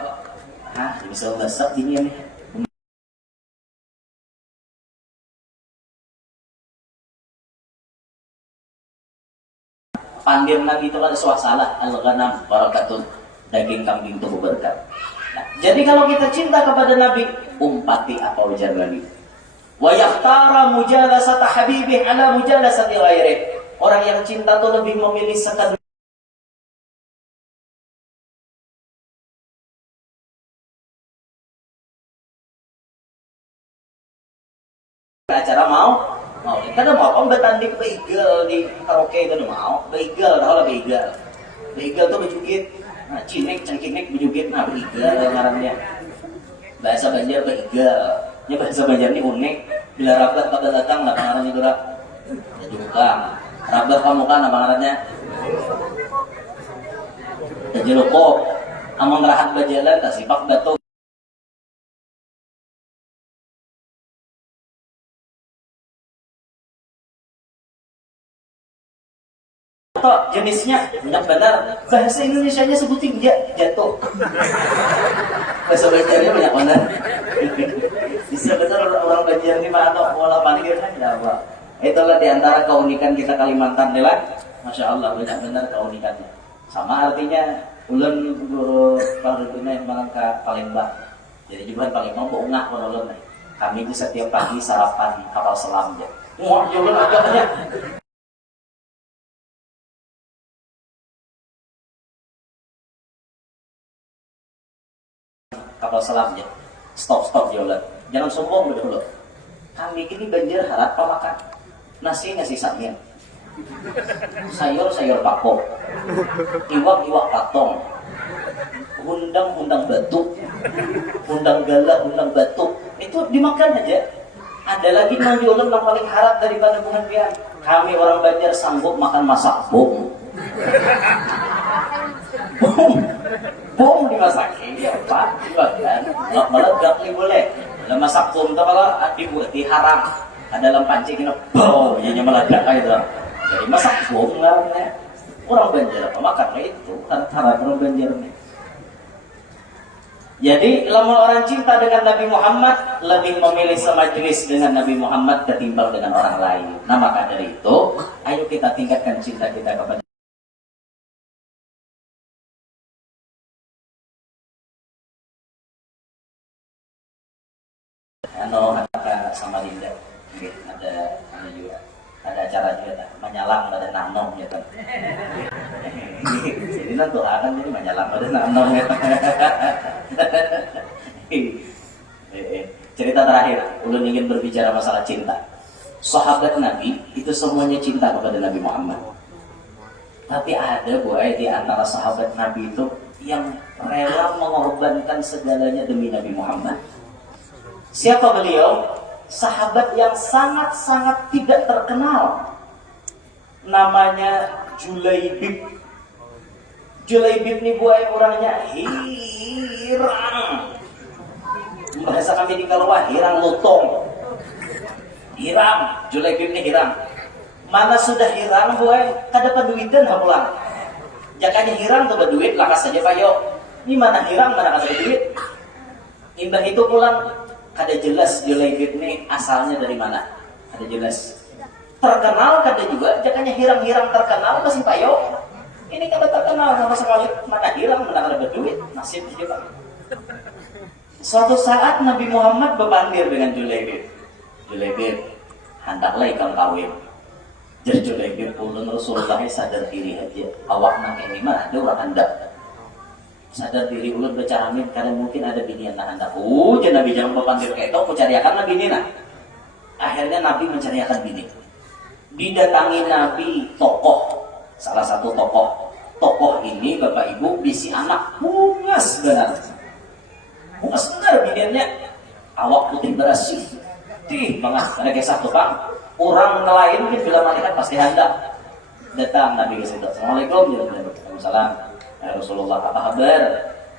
Bisa besar gini nih. Pandir Nabi itu ada suasalah al-ghanam barakatun, daging kambing itu berkat. Nah, jadi kalau kita cinta kepada Nabi, umpati apa ujar Nabi. Wa yakhtara mujalasata habibih ala mujalasati ghairih. Orang yang cinta itu lebih memilih sekadar acara mau kita mau apa bertanding begal di karaoke itu mau begal tahu lah begal tuh berjugit, nah cinek cengkinek berjugit, nah begal ngarannya bahasa Banjar begal, nya bahasa Banjar ini unik. Bila rabat pada datang lah ngarannya itu rak juga rabat kamu kan apa ngarannya jadi lokop among rahat berjalan tasipak batu atau jenisnya banyak benar bahasa Indonesianya sebutin dia jatuh bahasa Banjarnya banyak benar bisa benar orang Banjar ini mana pola panggil kan ya apa itulah diantara keunikan kita Kalimantan adalah Masya Allah banyak benar keunikannya sama artinya ulun guru pardunya Malangka Palembang jadi juga Palembang beungah ulun kami itu setiap pagi sarapan kapal selam ya wah ulun agaknya kapal selam ya stop jualan jangan sombong dulu kami ini Banjar harap makan nasi samir sayur pakok iwak patong undang batu undang gala undang batu itu dimakan aja. Ada lagi jualan yang paling harap daripada penghentian kami orang Banjar sanggup makan masak bom bom dimasakin ya pak dimakan meledak nih boleh dalam masak bom itu kalau dibuat haram ada dalam pancing ini bom yang meledak gitu jadi masak bom lah orang Banjar apa makan itu harap orang Banjar nih. Jadi lamun orang cinta dengan Nabi Muhammad lebih memilih semajelis dengan Nabi Muhammad ketimbang dengan orang lain. Nah maka dari itu ayo kita tingkatkan cinta kita kepada ada sama Linda ada juga ada acara juga menyalang pada nanom ya kan jadi nanti akan jadi menyalang pada nanom ya cerita terakhir ulun ingin berbicara masalah cinta. Sahabat Nabi itu semuanya cinta kepada Nabi Muhammad, tapi ada boy di antara sahabat Nabi itu yang rela mengorbankan segalanya demi Nabi Muhammad. Siapa beliau? Sahabat yang sangat-sangat tidak terkenal. Namanya Julaibib. Julaibib ini buaya orangnya hirang. Bahasa kami di Kalawah hirang lotong. Hirang, Julaibib ini hirang. Mana sudah hirang buaya kada paduitan hapulang. Jakanya hirang tuh berduit lakas saja payo. Ini mana hirang mana kada berduit. Imbah itu pulang kada jelas Julaibib ini asalnya dari mana. Kada jelas. Terkenal kada juga, jakanya hirang-hirang terkenal masih payo. Ini kada terkenal sama sekali, mana hirang, mana kada berduit, nasib juga. Suatu saat Nabi Muhammad berpandir dengan Julaibib. Julaibib, hendaklah ikam kawin. Jadi Julaibib ulun Rasulullah sadar diri aja. Awak nang ini mah ada orang hendak. Sadar diri ulun baca amin karena mungkin ada bini yang hendak. Jadi Nabi jangan berpandir kayak itu, cariakan Nabi bini nah. Akhirnya Nabi mencariakan bini. Didatangi Nabi tokoh, salah satu tokoh. Tokoh ini bapak ibu bisi anak bungas benar. Bungas benar biniannya. Awak putih bersih. Tih banget ada kisah tukang. Orang nelayan mungkin bila malaikat pasti hendak. Datang Nabi ke situ. Assalamualaikum warahmatullahi ya Rasulullah apa kabar?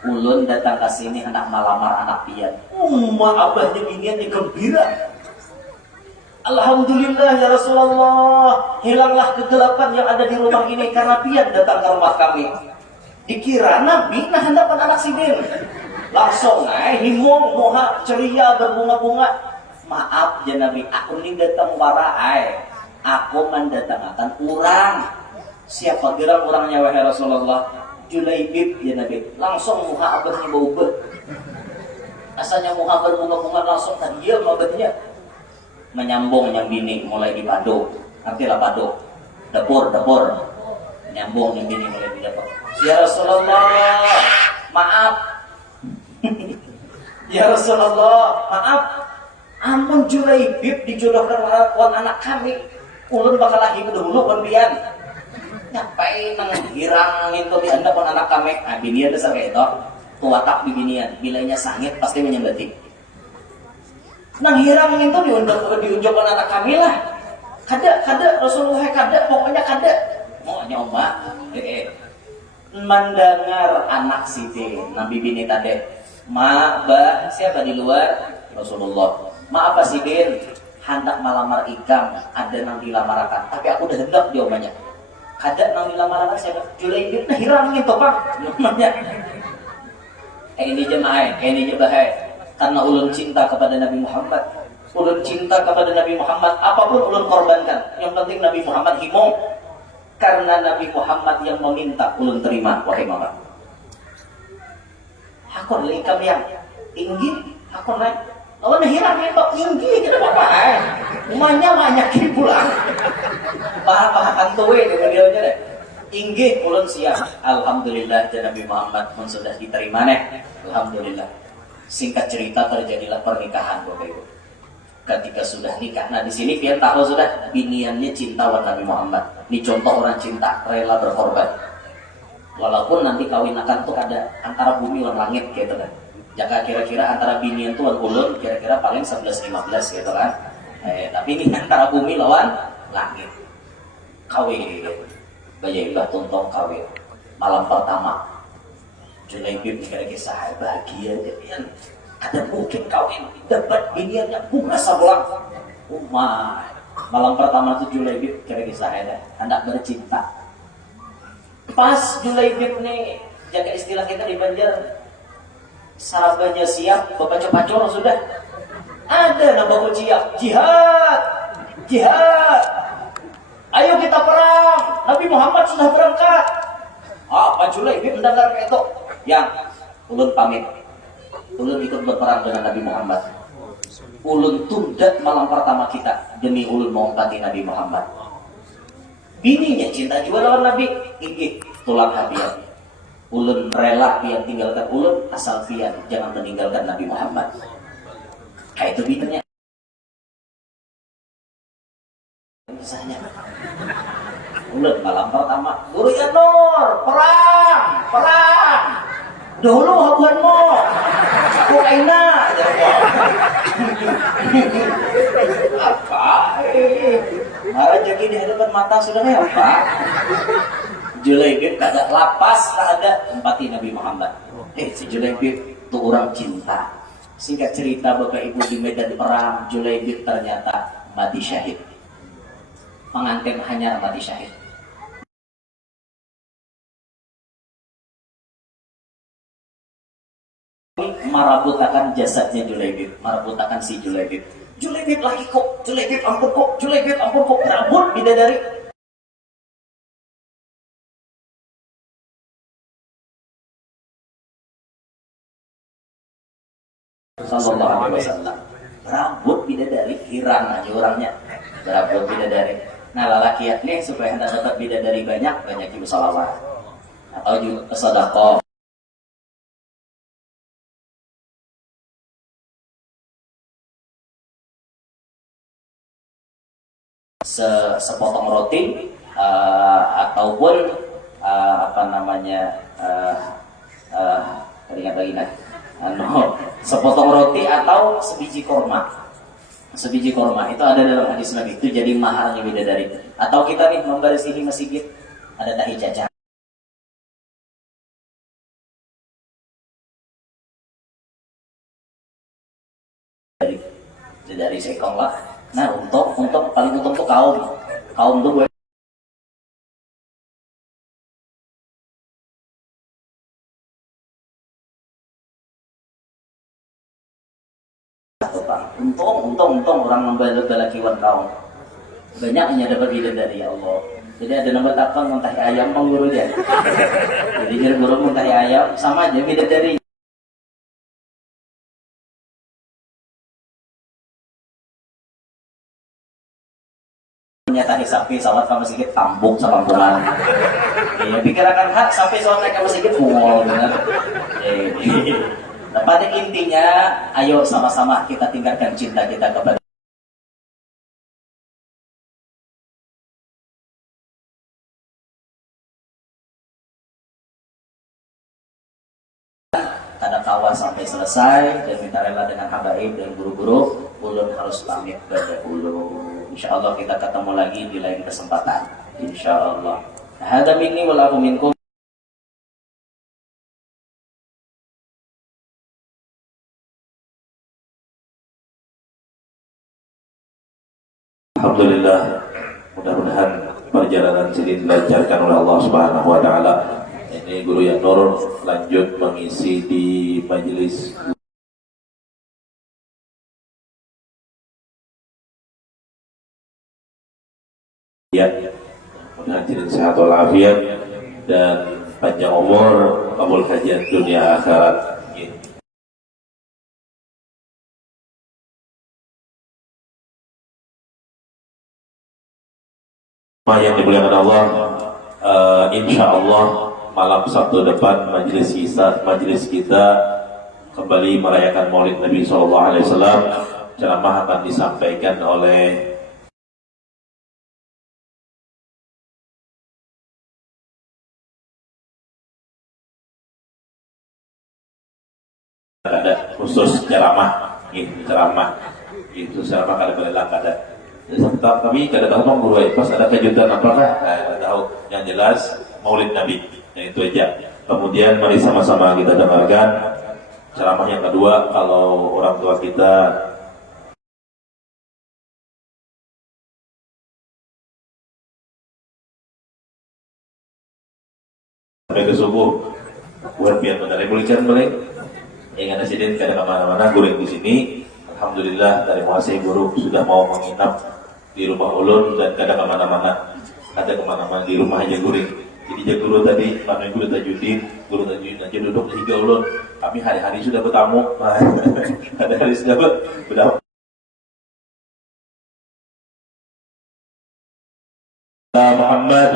Ulun datang ke sini hendak melamar anak pian. Abahnya biniannya gembira. Alhamdulillah ya Rasulullah, hilanglah kegelapan yang ada di rumah ini karena pian datang ke rumah kami. Dikira Nabi nah hendakan anak sidin. Langsung himong moha ceria berbunga-bunga. Maaf ya Nabi, aku ini datang warai. Aku mendatangkan orang. Siapa gerak orangnya wahai Rasulullah? Julaibib ya Nabi. Langsung muka abadnya bau. Asalnya muka berbunga-bunga langsung diam abadnya. Menyambung yang bini mulai di pado. Artilah pado. Dapur. Menyambung yang bini mulai di dapur. Ya Rasulullah, maaf. Ya Rasulullah, maaf. Ampun Julaibib dijodohkan lawan anak kami. Ulun bakal lahir dahulu pembian. Ngapain nang hirang itu di anda pun anak kami. Nah, binian besar kayak itu. Tuatak di binian. Bilainya sangit pasti menyembati. Nang hirang itu diunjukkan anak kami lah. Kada Rasulullah kada. Pokoknya kada. Mau nyoba. Mendengar anak Siti Nabi bini tadi. Ma, ba, siapa di luar? Rasulullah. Ma apa sih Bin? Hendak melamar Ikam. Ada nang dilamarakan. Tapi aku udah hendak jawabannya. Kada nang dilamarakan siapa? Julaibib. Nah hirang itu bang. Jawabannya. Ini jemaah. Ini jemaah. Karena ulun cinta kepada Nabi Muhammad. Ulun cinta kepada Nabi Muhammad. Apapun ulun korbankan. Yang penting Nabi Muhammad himong. Karena Nabi Muhammad yang meminta ulun terima. Wahai mama. Aku Ikam yang tinggi. Aku naik. Lawan hirang itu tinggi kita apa? Umanya banyak pulang. Paha kantowe kemudiannya deh. Tinggi ulun siap. Alhamdulillah Nabi Muhammad pun sudah diterima nih. Alhamdulillah. Singkat cerita terjadilah pernikahan Bapak Ibu. Ketika sudah nikah, nah di sini pian tahu sudah biniannya cinta wan Nabi Muhammad. Ini contoh orang cinta rela berkorban. Walaupun nanti kawin akan tuh ada antara bumi dan langit gitu kan. Jaka kira-kira antara binian tuh wan ulun kira-kira paling 11-15 gitu kan. Tapi ini antara bumi lawan langit. Kawin Bayaibah tuntong kawin. Malam pertama Julaibib kira-kira saya bahagia jadian. Ada mungkin kawin dapat biniannya bunga sabulang. Malam pertama tuh Julaibib kira-kira saya hendak bercinta. Pas Julaibib nih jaga istilah kita di Banjar. Sarabannya siap, bapak sudah ada nama kuciak jihad. Ayo kita perang. Nabi Muhammad sudah berangkat. Pak Julaibib mendengar kayak itu. Yang ulun pamit. Ulun ikut berperang dengan Nabi Muhammad. Ulun tunda malam pertama kita demi ulun menghormati Nabi Muhammad. Bininya cinta juga lawan Nabi. Ini tulang hadiah. Ulun rela pian tinggalkan ulun asal pian jangan meninggalkan Nabi Muhammad. Kayak itu bintangnya. Misalnya ulun malam pertama Guru ya Nur perang dahulu habuanmu aku aina apa marah jadi di hadapan mata sudah apa. Julaibib kada lapas tak ada empati Nabi Muhammad. Si Julaibib itu orang cinta. Singkat cerita Bapak Ibu di medan perang Julaibib ternyata mati syahid. Pengantin hanya mati syahid. Marabutakan jasadnya Julaibib, marabutakan si Julaibib. Julaibib lagi kok, Julaibib ampun kok, rambut bidadari. Sallallahu alaihi wasallam. Rambut bidadari hirang aja orangnya. Rambut bidadari. Nah lelaki nih supaya hendak dapat bidadari banyak ibu salawat atau juga sedekah. Sepotong roti ataupun ingat lagi nah. Sepotong roti atau sebiji korma. Sebiji korma itu ada dalam hadis Nabi itu jadi mahalnya bidadari. Atau kita nih membersihi masjid ada tahi cacar. Dari sekong lah. Nah untuk paling untung tuh kaum tuh gue. Untung orang membela kiwan kaum. Banyaknya dapat bidadari ya Allah. Jadi ada nama takon muntahi ayam guru dia. Jadi jadi guru muntahi ayam sama aja beda dari nyatahi sapi sawat sama sedikit tambuk sama kampungan. Ya pikirkan hak sampai sawat sama sedikit mongol benar. Nah, pada intinya ayo sama-sama kita tingkatkan cinta kita kepada tanda kawah sampai selesai dan minta rela dengan habaib dan guru-guru. Ulun harus pamit pada ulun. Insyaallah kita ketemu lagi di lain kesempatan. Insyaallah. Hada minni wa lakum minkum. Alhamdulillah, mudah-mudahan perjalanan sini dilancarkan oleh Allah Subhanahu wa taala. Ini Guru yang Nur lanjut mengisi di majelis ya. Mudah-mudahan sini sehat walafiat dan panjang umur, kabul kajian dunia akhirat. Yang dimuliakan Allah, insya Allah malam Sabtu depan majelis kita kembali merayakan Maulid Nabi SAW. Ceramah akan disampaikan oleh ada khusus ceramah itu ceramah kada belelang kada. Tapi kada tahu bang guru pas ada kejutan apakah? Kada tahu. Yang jelas Maulid Nabi, yang itu aja. Kemudian mari sama-sama kita dengarkan ceramah yang kedua. Kalau orang tua kita sampai ke subuh, buat biar benar bolehkan boleh. Yang ada sidin kada kemana-mana, guru di sini. Alhamdulillah dari muasih guru sudah mau menginap di rumah ulun dan kada kemana-mana, di rumah aja guru. Jadi dia guru tadi, mana guru tajudin aja duduk di higa ulun. Kami hari-hari sudah bertamu, hari-hari sudah bertamu. Muhammad.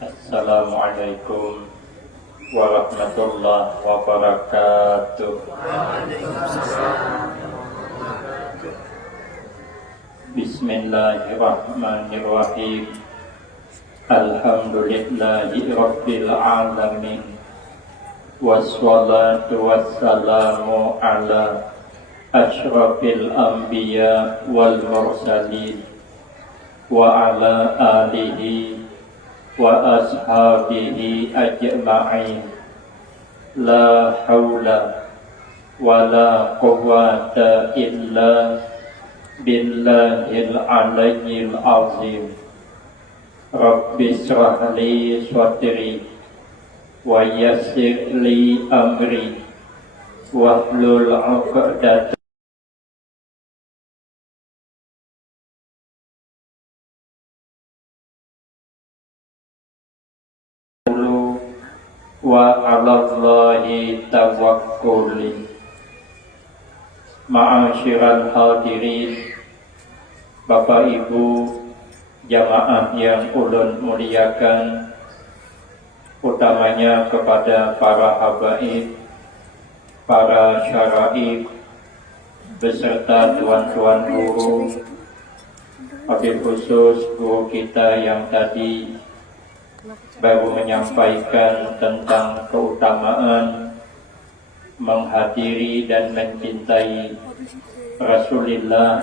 Assalamualaikum warahmatullahi wabarakatuh. Bismillahirrahmanirrahim. Alhamdulillahi rabbil alamin. Wassalatu wassalamu ala asyrafil anbiya wal mursalin wa ala alihi wa ashabihi ajma'in. La hawla wa la quwwata illa billahil aliyyil azim. Rabbi shrah li sadri wa yassir li amri wahlul 'uqdatam wa 'alallahi tawakkuli. Ma'asyiral hadirin, Bapak Ibu jamaah yang ulun muliakan, utamanya kepada para habaib, para syaraib, beserta tuan-tuan guru, wabil khusus guru kita yang tadi baru menyampaikan tentang keutamaan menghadiri dan mencintai Rasulullah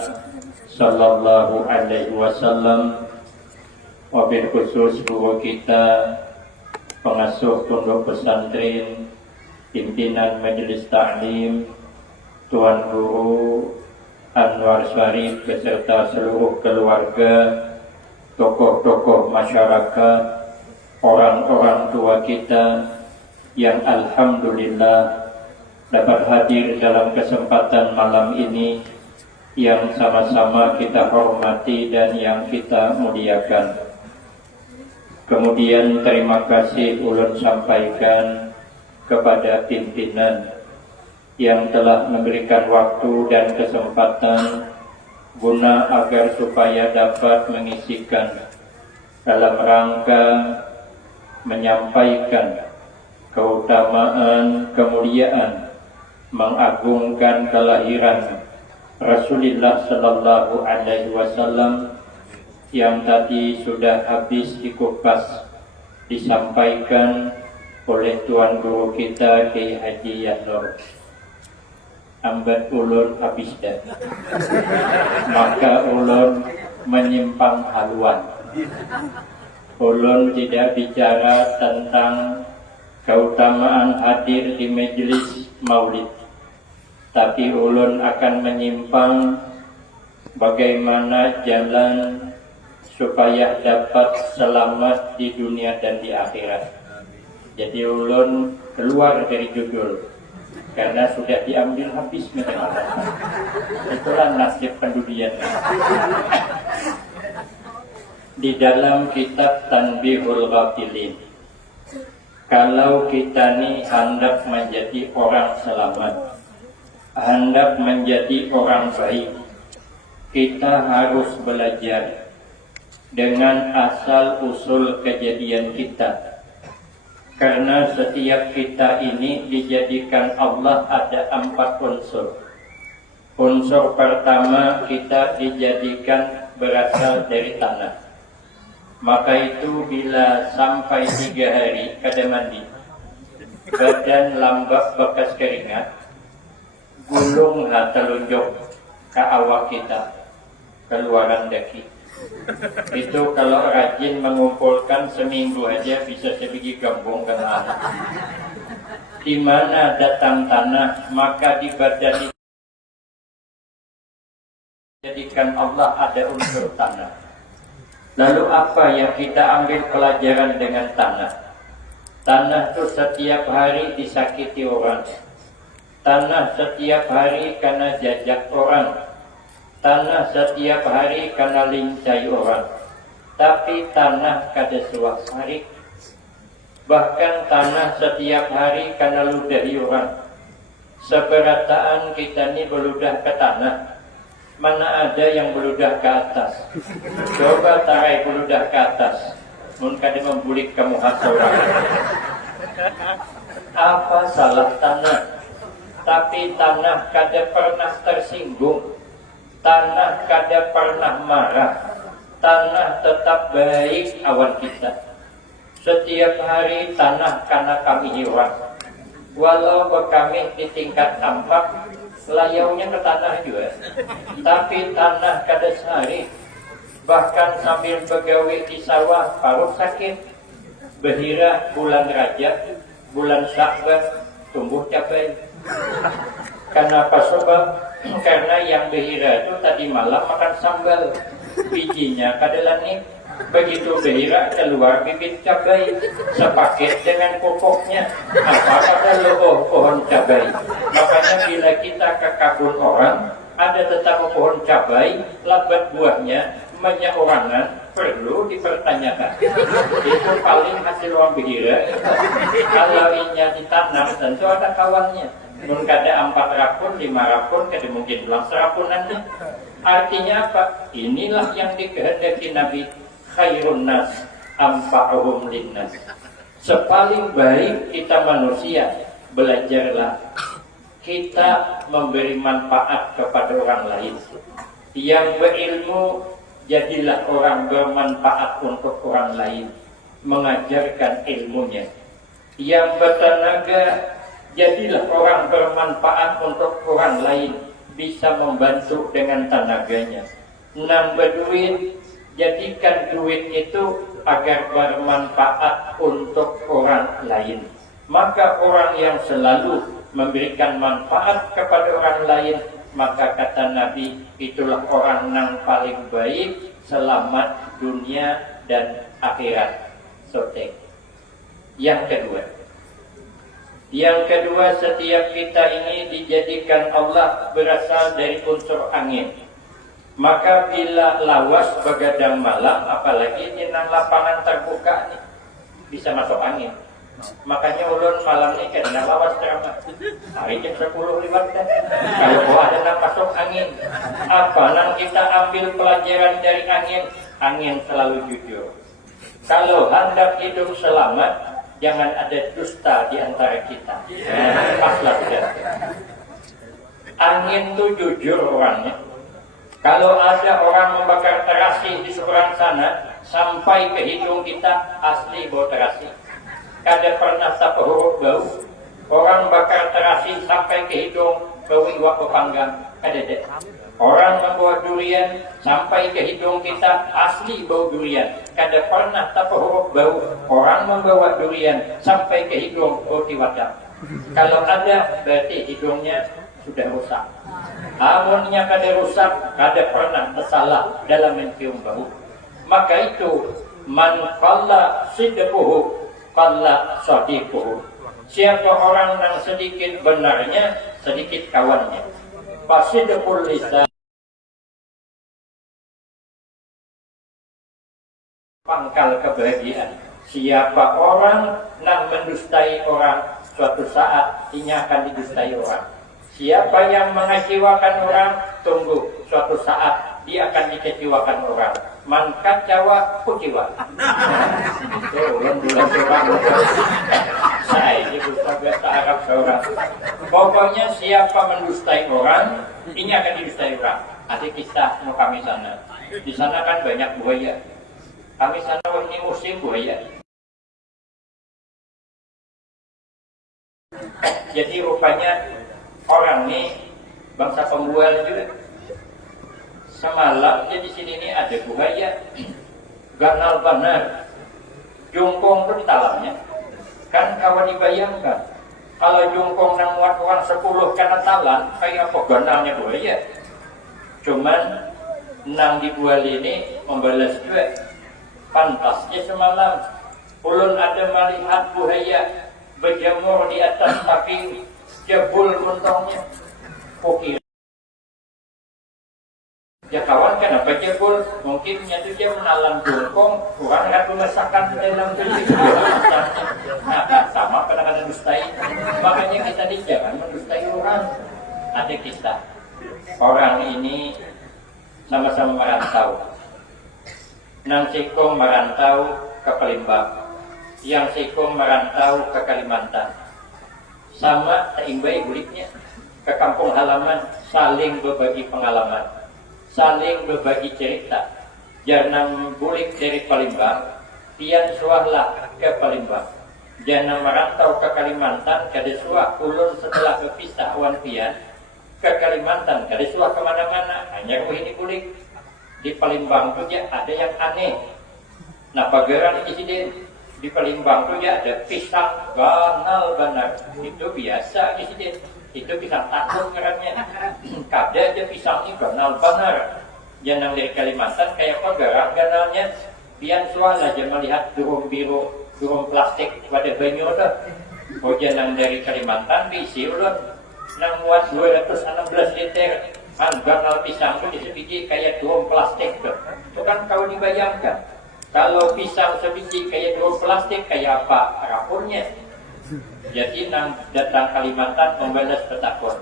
Sallallahu Alaihi Wasallam, wabil khusus guru kita, pengasuh pondok pesantren, pimpinan majelis taklim, Tuan Guru Anwar Syarif beserta seluruh keluarga, tokoh-tokoh masyarakat, orang-orang tua kita yang alhamdulillah dapat hadir dalam kesempatan malam ini yang sama-sama kita hormati dan yang kita muliakan. Kemudian terima kasih ulun sampaikan kepada pimpinan yang telah memberikan waktu dan kesempatan guna agar supaya dapat mengisikan dalam rangka menyampaikan keutamaan, kemuliaan, mengagungkan kelahiran Rasulullah Sallallahu Alaihi Wasallam yang tadi sudah habis dikupas disampaikan oleh Tuan Guru kita Kiai Haji Yanur. Ambat ulun habis dah, maka ulun menyimpang haluan. Ulun tidak bicara tentang keutamaan hadir di majelis maulid, tapi ulun akan menyimpang bagaimana jalan supaya dapat selamat di dunia dan di akhirat. Jadi ulun keluar dari judul karena sudah diambil habis memang. Itulah nasib pendudian. Di dalam kitab Tanbihul Ghafilin, kalau kita ni hendak menjadi orang selamat, hendak menjadi orang baik, kita harus belajar dengan asal usul kejadian kita. Karena setiap kita ini dijadikan Allah ada 4 unsur. Unsur pertama kita dijadikan berasal dari tanah. Maka itu bila sampai 3 hari kada mandi, badan lambak bekas keringat, gulunglah telunjuk ke awak kita, keluaran daki. Itu kalau rajin mengumpulkan seminggu aja bisa sebiji gabung ke tanah. Di mana datang tanah, maka di badan jadikan Allah ada unsur tanah. Lalu apa yang kita ambil pelajaran dengan tanah? Tanah itu setiap hari disakiti orang. Tanah setiap hari karena jajak orang. Tanah setiap hari karena lincai orang. Tapi tanah kada suasari. Bahkan tanah setiap hari karena ludahi orang. Seberataan kita ini beludah ke tanah. Mana ada yang beludah ke atas? Coba tarai beludah ke atas. Mun kada membulik kamu hasorang. Apa salah tanah? Tapi tanah kada pernah tersinggung. Tanah kada pernah marah. Tanah tetap baik awan kita. Setiap hari tanah karena kami hilang. Walau kami di tingkat tampak, layaunya ke tanah juga. Tapi tanah kada sehari. Bahkan sambil begawi di sawah parut sakit. Behira bulan Rajab, bulan Sya'ban tumbuh cabai. Kenapa sebab? Karena yang behira itu tadi malam makan sambal, bijinya kada lanik. Begitu behira keluar bibit cabai sepaket dengan pokoknya. Apa kata loh pohon cabai? Makanya bila kita ke kebun orang, ada tetap pohon cabai, labat buahnya menyeorangan, perlu dipertanyakan. Itu paling hasil orang behira. Kalau inya ditanam tentu ada kawannya. Mungkin ada 4 rapun, 5 rapun, kada mungkin pulang serapunannya. Artinya apa? Inilah yang dikehendaki Nabi. Khairun nas anfa'uhum linnas. Sepaling baik kita manusia, belajarlah kita memberi manfaat kepada orang lain. Yang berilmu, jadilah orang bermanfaat untuk orang lain, mengajarkan ilmunya. Yang bertenaga, jadilah orang bermanfaat untuk orang lain, bisa membantu dengan tenaganya. nang berduit, jadikan duit itu agar bermanfaat untuk orang lain. Maka orang yang selalu memberikan manfaat kepada orang lain, maka kata Nabi, itulah orang yang paling baik, selamat dunia dan akhirat. Sotek. Yang kedua, setiap kita ini dijadikan Allah berasal dari unsur angin. Maka bila lawas begadang malam, apalagi di lapangan terbuka nih, bisa masuk angin. Makanya ulun malam ini kena lawas ceramah. Hari jam 10 lewat kan. Kalau ada yang masuk angin, apa nang kita ambil pelajaran dari angin? Angin selalu jujur. Kalau hendak hidup selamat, jangan ada dusta di antara kita. Paslah sudah. Angin tuh jujur orangnya. Kalau ada orang membakar terasi di seberang sana, sampai ke hidung kita asli bau terasi. Kada pernah satu huruf bau. Orang bakar terasi sampai ke hidung bau iwak pepanggang. Kada deh. Orang membawa durian sampai ke hidung kita asli bau durian. Kada pernah satu huruf bau. Orang membawa durian sampai ke hidung bau tiwadang. Kalau ada berarti hidungnya sudah rusak. Amunnya kada rusak, kada pernah bersalah dalam mencium bau. Maka itu man qalla sidquhu qalla sadiquhu. Siapa orang yang sedikit benarnya, sedikit kawannya. Fasidqul lisan pangkal kebahagiaan. Siapa orang yang mendustai orang, suatu saat ia akan didustai orang. Siapa yang mengecewakan orang, tunggu suatu saat dia akan dikecewakan orang. Man kacawa kuciwa. Saya ini bahasa Arab seorang. Pokoknya siapa mendustai orang, ini akan didustai orang. Ada kisah mau kami sana. Di sana kan banyak buaya. Kami sana ini musim buaya. Jadi rupanya orang ini bangsa pembual juga. Semalam di sini ini ada buaya, ganal benar, jungkong itu di dalamnya. Kan kawan dibayangkan, kalau jungkong nang muat orang 10 kena talan, kayak apa ganalnya buaya. Cuman nang dibual ini membalas juga. Pantasnya semalam ulun ada melihat buaya berjemur di atas tapi jebul buntongnya. Oke. Ya kawan, kenapa jebul? Mungkin nyatu dia menalan jungkong, kurang nggak memasakkan dalam tujuh. Nah, sama kadang-kadang dustai. Makanya kita jangan mendustai orang. Ada kisah. Orang ini sama-sama merantau. Nang Sikong merantau ke Palembang, yang Sikong merantau ke Kalimantan. Sama teimbai buliknya ke kampung halaman, saling berbagi pengalaman, saling berbagi cerita. Jangan bulik dari Palembang, pian suahlah ke Palembang. Jangan merantau ke Kalimantan, kada suah ulun setelah berpisah awan pian ke Kalimantan, kada suah kemana-mana, hanya ini bulik. Di Palembang tu ya ada yang aneh. Nah, pageran insiden di Palembang tu ya ada pisang ganal benar. Itu biasa insiden. Itu pisang takut ngarannya. Kada aja pisang ini ganal benar. Jangan dari Kalimantan kayak pageran ganalnya. Pian soal aja melihat durung biru, durung plastik pada banyu tu. Oh, jangan dari Kalimantan bisi ulun nang muat 216 liter. Ganal pisang itu di sebiji kayak drum plastik tuh. Itu kan kau dibayangkan. Kalau pisang sebiji kayak drum plastik kayak apa rapunnya. Jadi nang datang Kalimantan membalas petakun.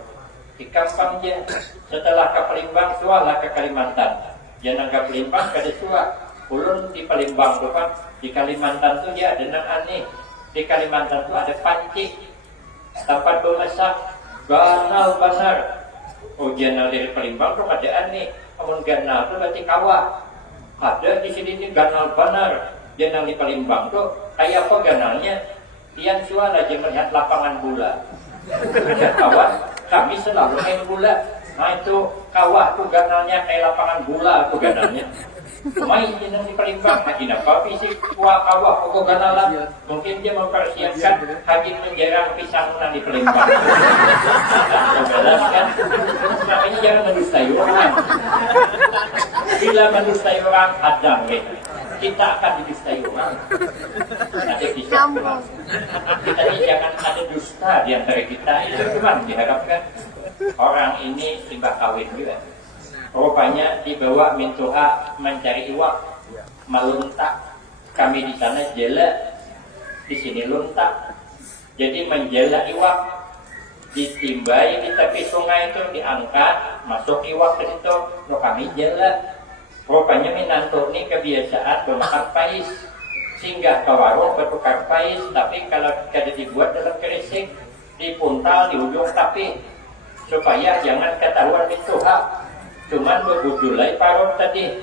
Di kampung dia setelah ke Palembang suahlah ke Kalimantan. Jangan ke Palembang kada suah. Ulun di Palembang tuh kan. Di Kalimantan tuh dia ada nang aneh. Di Kalimantan tuh ada panci tempat memasak ganal benar. Oh, ganal dari Palembang tuh ada aneh. Namun ganal tuh berarti kawah. Ada di sini ini ganal benar. Ganal di Palembang tuh kayak apa ganalnya? Pian sual aja melihat lapangan bola. Kawan, kami selalu main bola. Nah itu kawah tuh ganalnya kayak lapangan bola tuh ganalnya. Main jeneng di Palembang, haji apa sih kawah pokok ganalan. Mungkin dia mempersiapkan haji menjarang pisang di Palembang. Jelas kan? Makanya jangan mendustai orang. Bila mendustai orang, hadang kita akan didustai orang. Ada kisah pulang. Kita ini jangan ada dusta di antara kita. Itu cuma diharapkan orang ini tiba kawin juga. Rupanya dibawa mintuha mencari iwak, meluntak. Kami di sana jela, di sini luntak. Jadi menjela iwak, ditimbai di tepi sungai itu diangkat, masuk iwak ke situ. No kami jela. Rupanya minantu ini kebiasaan memakan pais, singgah ke warung bertukar pais, tapi kalau kada dibuat dalam kerisik, dipuntal di ujung tapi supaya jangan ketahuan mintuha. Cuman bebudulai parut tadi.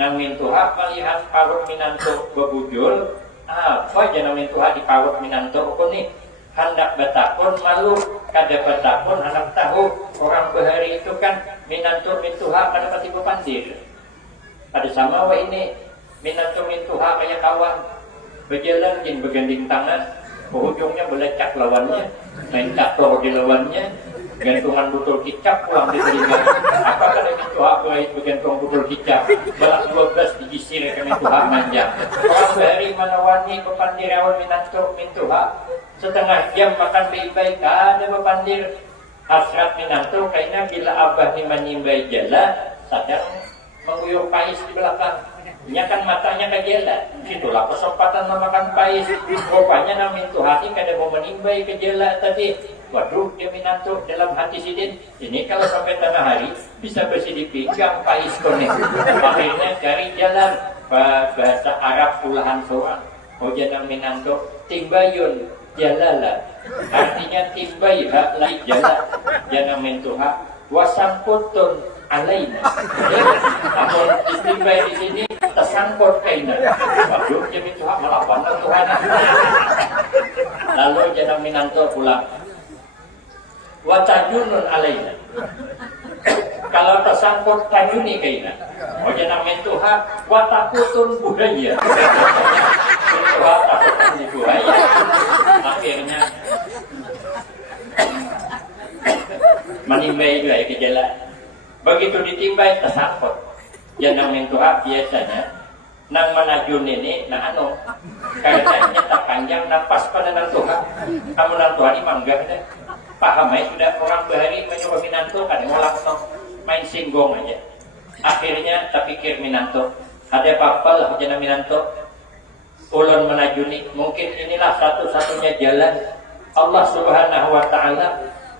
Nang mintuha melihat parut minantu bebudul. Apa aja nang mintuha di parut minantu aku nih. Hendak betakun malu. Kada betakun anak tahu. Orang bahari itu kan minantu mintuha kada pati bepandir. Ada sama wa ini. Minantu mintuha kayak kawan. Berjalan jin berganding tangan. Ujungnya belecak lawannya. Main catur di lawannya. Gantungan botol kicap pulang di telinga. Apa kata mintuha bergantung botol kicap? Balak 12 digisir ke mintuha manjang. Orang bahari manawani pepandirawan mintuha. Setengah jam makan baik-baik ada pepandir. Hasrat minantu kayaknya bila abah ni menimbai jala sadang menguyur pais di belakang. Nya kan matanya ke jala. Itulah kesempatan memakan pais. Rupanya nang mintuha ini kada mau menimbai ke jala tadi. Waduh, dia minantu dalam hati sidin. Ini kalau sampai tengah hari bisa bersih di pinggang pais konek. Akhirnya cari jalan bahasa Arab ulahan soal. Oh jangan minantu timbayun jalala. Artinya timbai hak lai jala. Jangan mintuha wasamputun alaina. Namun timbai di sini tersangkut kaina. Waduh, dia mintuha melawan Tuhan. Lalu jangan minantu pulang. Watajunun alaina. Kalau tersangkut tajuni kaina. Oh jangan mentuha watakutun budaya. Mentuha takutun di budaya. Akhirnya menimbai juga ke jalan. Begitu ditimbai tersangkut. Jangan mentuha biasanya nang menajun ini nah anu kayaknya tak panjang nafas pada nang tuha. Kamu nang tuha ini manggah deh. Paham ya, sudah orang bahari mencoba minantu, kadang mau langsung main singgung aja. Akhirnya terpikir minantu, ada apa-apa lah jangan minantu. Ulun menajuni, mungkin inilah satu-satunya jalan Allah Subhanahu Wa Taala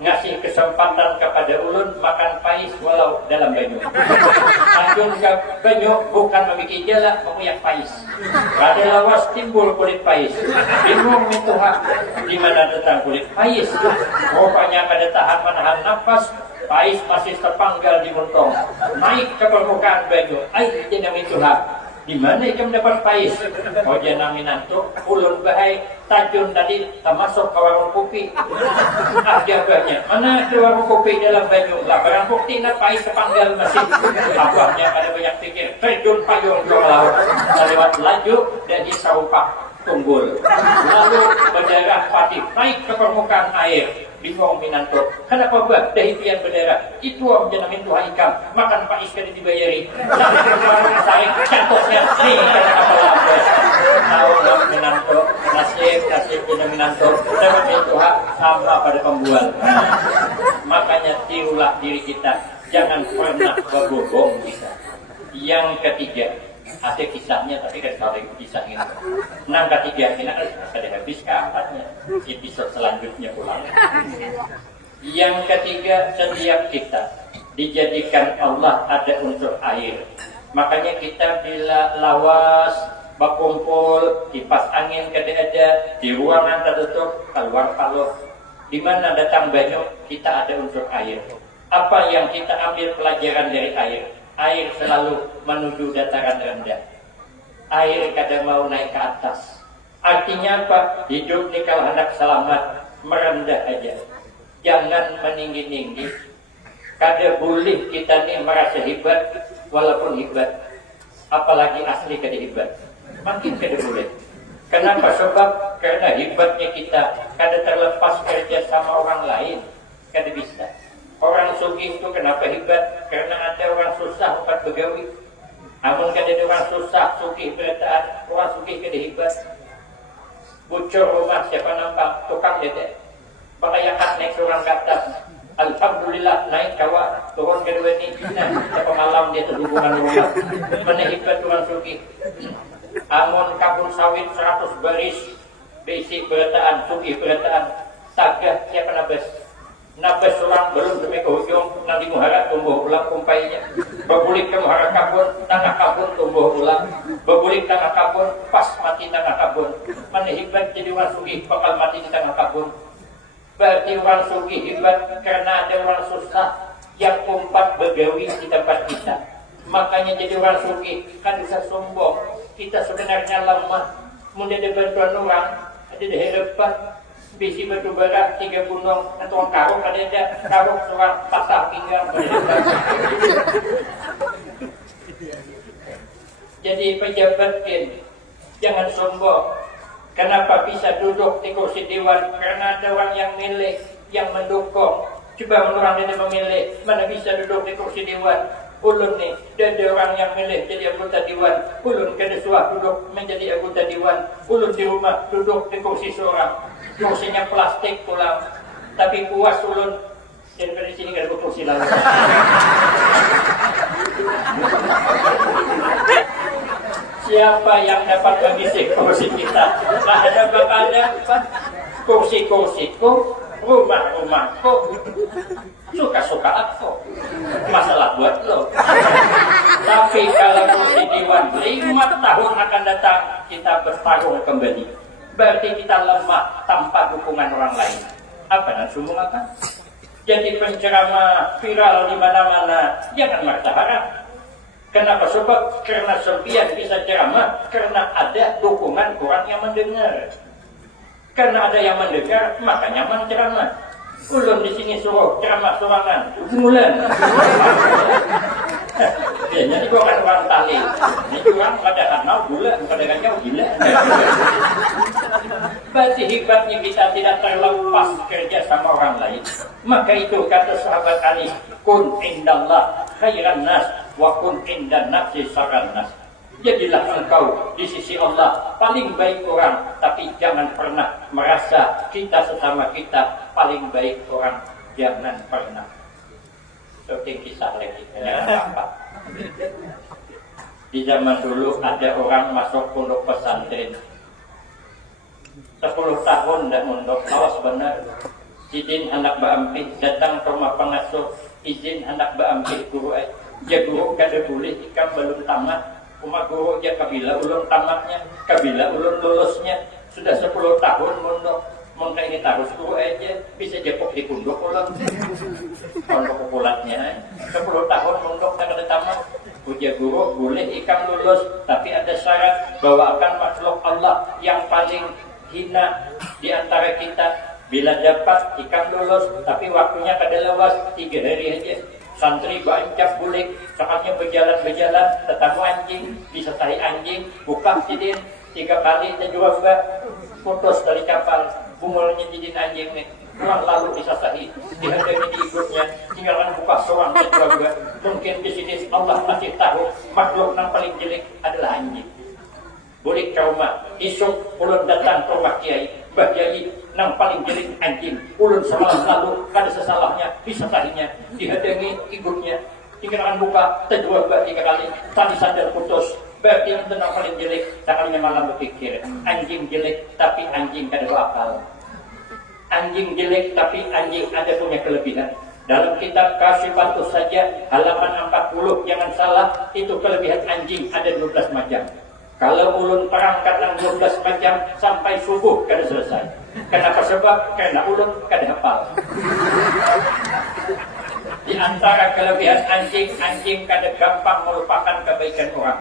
ngasih kesempatan kepada ulun makan pais walau dalam banyu. Ajun ke banyu bukan memiliki jalan, memuyak pais. Ada lawas timbul kulit pais. Bingung mintuha di mana datang kulit pais. Rupanya pada tahan menahan nafas, pais masih terpanggal di muntong. Naik ke permukaan banyu. Air jenang mintuha. Di mana ikan mendapat pais? Oh jenang minantu, ulun bahai, tajun tadi termasuk ke warung kopi. Jaganya, mana ke warung kopi dalam banyu? Lah barang bukti na pais terpanggal masih. Abahnya pada banyak pikir, terjun payung ke laut. Lewat laju dan disaupak tunggul. Lalu berdarah pati naik ke permukaan air. Bingung minantu, kenapa buat dahipian berdarah? Itu orang jenang mintuha ikam, makan pais kada dibayari. Lalu kemarin saya jatuhnya, nih kata-kata lambat. Tahu lah minantu, nasib jenang minantu, dapat mintuha sama pada pembual. Makanya tirulah diri kita, jangan pernah berbohong kita. Yang ketiga, ada kisahnya tapi kan kalau kisah ini. Nang ketiga ini ada habis keempatnya. Episode selanjutnya pulang. Yang ketiga, setiap kita dijadikan Allah ada unsur air. Makanya kita bila lawas berkumpul, kipas angin kada-ada, di ruangan tertutup, keluar paluh. Di mana datang banyak, kita ada unsur air. Apa yang kita ambil pelajaran dari air? Air selalu menuju dataran rendah. Air kadang mau naik ke atas. Artinya apa? Hidup ini kalau hendak selamat, merendah aja. Jangan meninggi-tinggi. kada boleh kita nih merasa hebat walaupun hebat, apalagi asli kada hebat, makin kada boleh. Kenapa? Sebab karena hebatnya kita kada terlepas kerja sama orang lain, kada bisa. Orang sugih itu kenapa hebat? Karena ada orang susah empat begawi. Amun kada ada orang susah sugih berataan, orang sugih kada hebat. Bocor rumah siapa nampak tukang dedek, bakayakat naik seorang ke atas. Alhamdulillah naik kawa turun kedua ni. Nah, siapa malam dia terhubungan rumah. Mana hebat orang sugih. Amun kabun sawit 100 baris basic berataan, sugih berataan, tagah siapa nabes orang belum sampai ke hujung nanti muharat tumbuh ulang kumpainya. Berbulik ke muharat kabun, tengah kabun tumbuh ulang. Berbulik tengah kabun, pas mati tengah kabun. Mana hebat jadi orang sugih bakal mati di tengah kabun. Berarti orang sugih hebat karena ada orang susah yang umpat begawi di tempat kita. Makanya jadi orang sugih kan bisa sombong. Kita sebenarnya lemah. Mungkin ada bantuan orang, ada di hadapan. Bisi batu bara 3 gunung, atau karung ada karung seorang patah pinggang. Jadi pejabat jangan sombong. Kenapa bisa duduk di kursi dewan? Karena ada orang yang milih, yang mendukung. Coba orang ini memilih, mana bisa duduk di kursi dewan? Ulun nih, ada orang yang milih jadi anggota dewan. Ulun kada suah duduk menjadi anggota dewan. Ulun di rumah duduk di kursi seorang. Kursinya plastik pulang, tapi puas ulun. Daripada di sini kada ada kursi lalu. Siapa yang dapat mengisi kursi kita? Nah, ada bakal dapat kursi-kursiku, rumah-rumahku, suka-suka aku. Masalah buat lo. Tapi kalau kursi dewan 5 tahun akan datang, kita bertarung kembali. Berarti kita lemah tanpa dukungan orang lain. Apa dan sumbung apa? Jadi penceramah viral di mana-mana, jangan merasa harap. Kenapa? Sebab karena sempian bisa ceramah, karena ada dukungan orang yang mendengar. Karena ada yang mendengar, maka nyaman ceramah. Ulun di sini suruh ceramah sorangan, bulan. Ya, jadi gua kan orang tali. Ini orang pada kanal bulan, pada kanyau gila. Berarti hebatnya kita tidak terlepas kerja sama orang lain. Maka itu kata sahabat Ali, kun indallah khairan nas wa kun indan nafsi syarran nas. Jadilah engkau di sisi Allah paling baik orang, tapi jangan pernah merasa kita sesama kita paling baik orang. Jangan pernah. Seperti kisah lagi, jangan apa. Di zaman dulu ada orang masuk pondok pesantren 10 tahun dan mondok, awas benar. Izin anak Ba'ampi datang ke rumah pengasuh, izin anak Ba'ampi guru ya guru kada boleh ikan belum tamat. Rumah guru ya kabila ulun tamatnya, kabila ulun lulusnya. Sudah 10 tahun mondok, mondok ini tarus guru aja bisa jepok di punduk ulun. Pondok populatnya 10 tahun mondok tak ada tamat. Ujian guru boleh ikan lulus, tapi ada syarat bawakan makhluk Allah yang paling hina di antara kita. Bila dapat ikan lulus, tapi waktunya kada lewas 3 hari aja. Santri bancap bulik, saatnya berjalan-berjalan, ketemu anjing, bisa tahi anjing, buka sidin 3 kali, dan juga putus dari kapal, bumulnya jidin anjing nih. Pulang lalu bisa tahi, dihadiri di ikutnya, tinggalkan buka soang dan juga. Mungkin di sini Allah masih tahu makhluk yang paling jelek adalah anjing. Boleh ke rumah, esok ulun datang ke rumah kiai, bah kiai nang paling jelek anjing. Ulun semalam lalu kada sesalahnya, bisa tahinya, dihadangi ikutnya, tinggalkan buka, terjual 3 kali, tali sandal putus. Berarti yang nang paling jelek, sekalinya malam berpikir, anjing jelek tapi anjing kada akal. Anjing jelek tapi anjing ada punya kelebihan. Dalam kitab Kasyifatus saja halaman 40, jangan salah, itu kelebihan anjing ada 12 macam. Kalau ulun perangkat 12 macam sampai subuh kada selesai. Kenapa? Sebab karena ulun kada hafal. Di antara kelebihan anjing, anjing kada gampang melupakan kebaikan orang.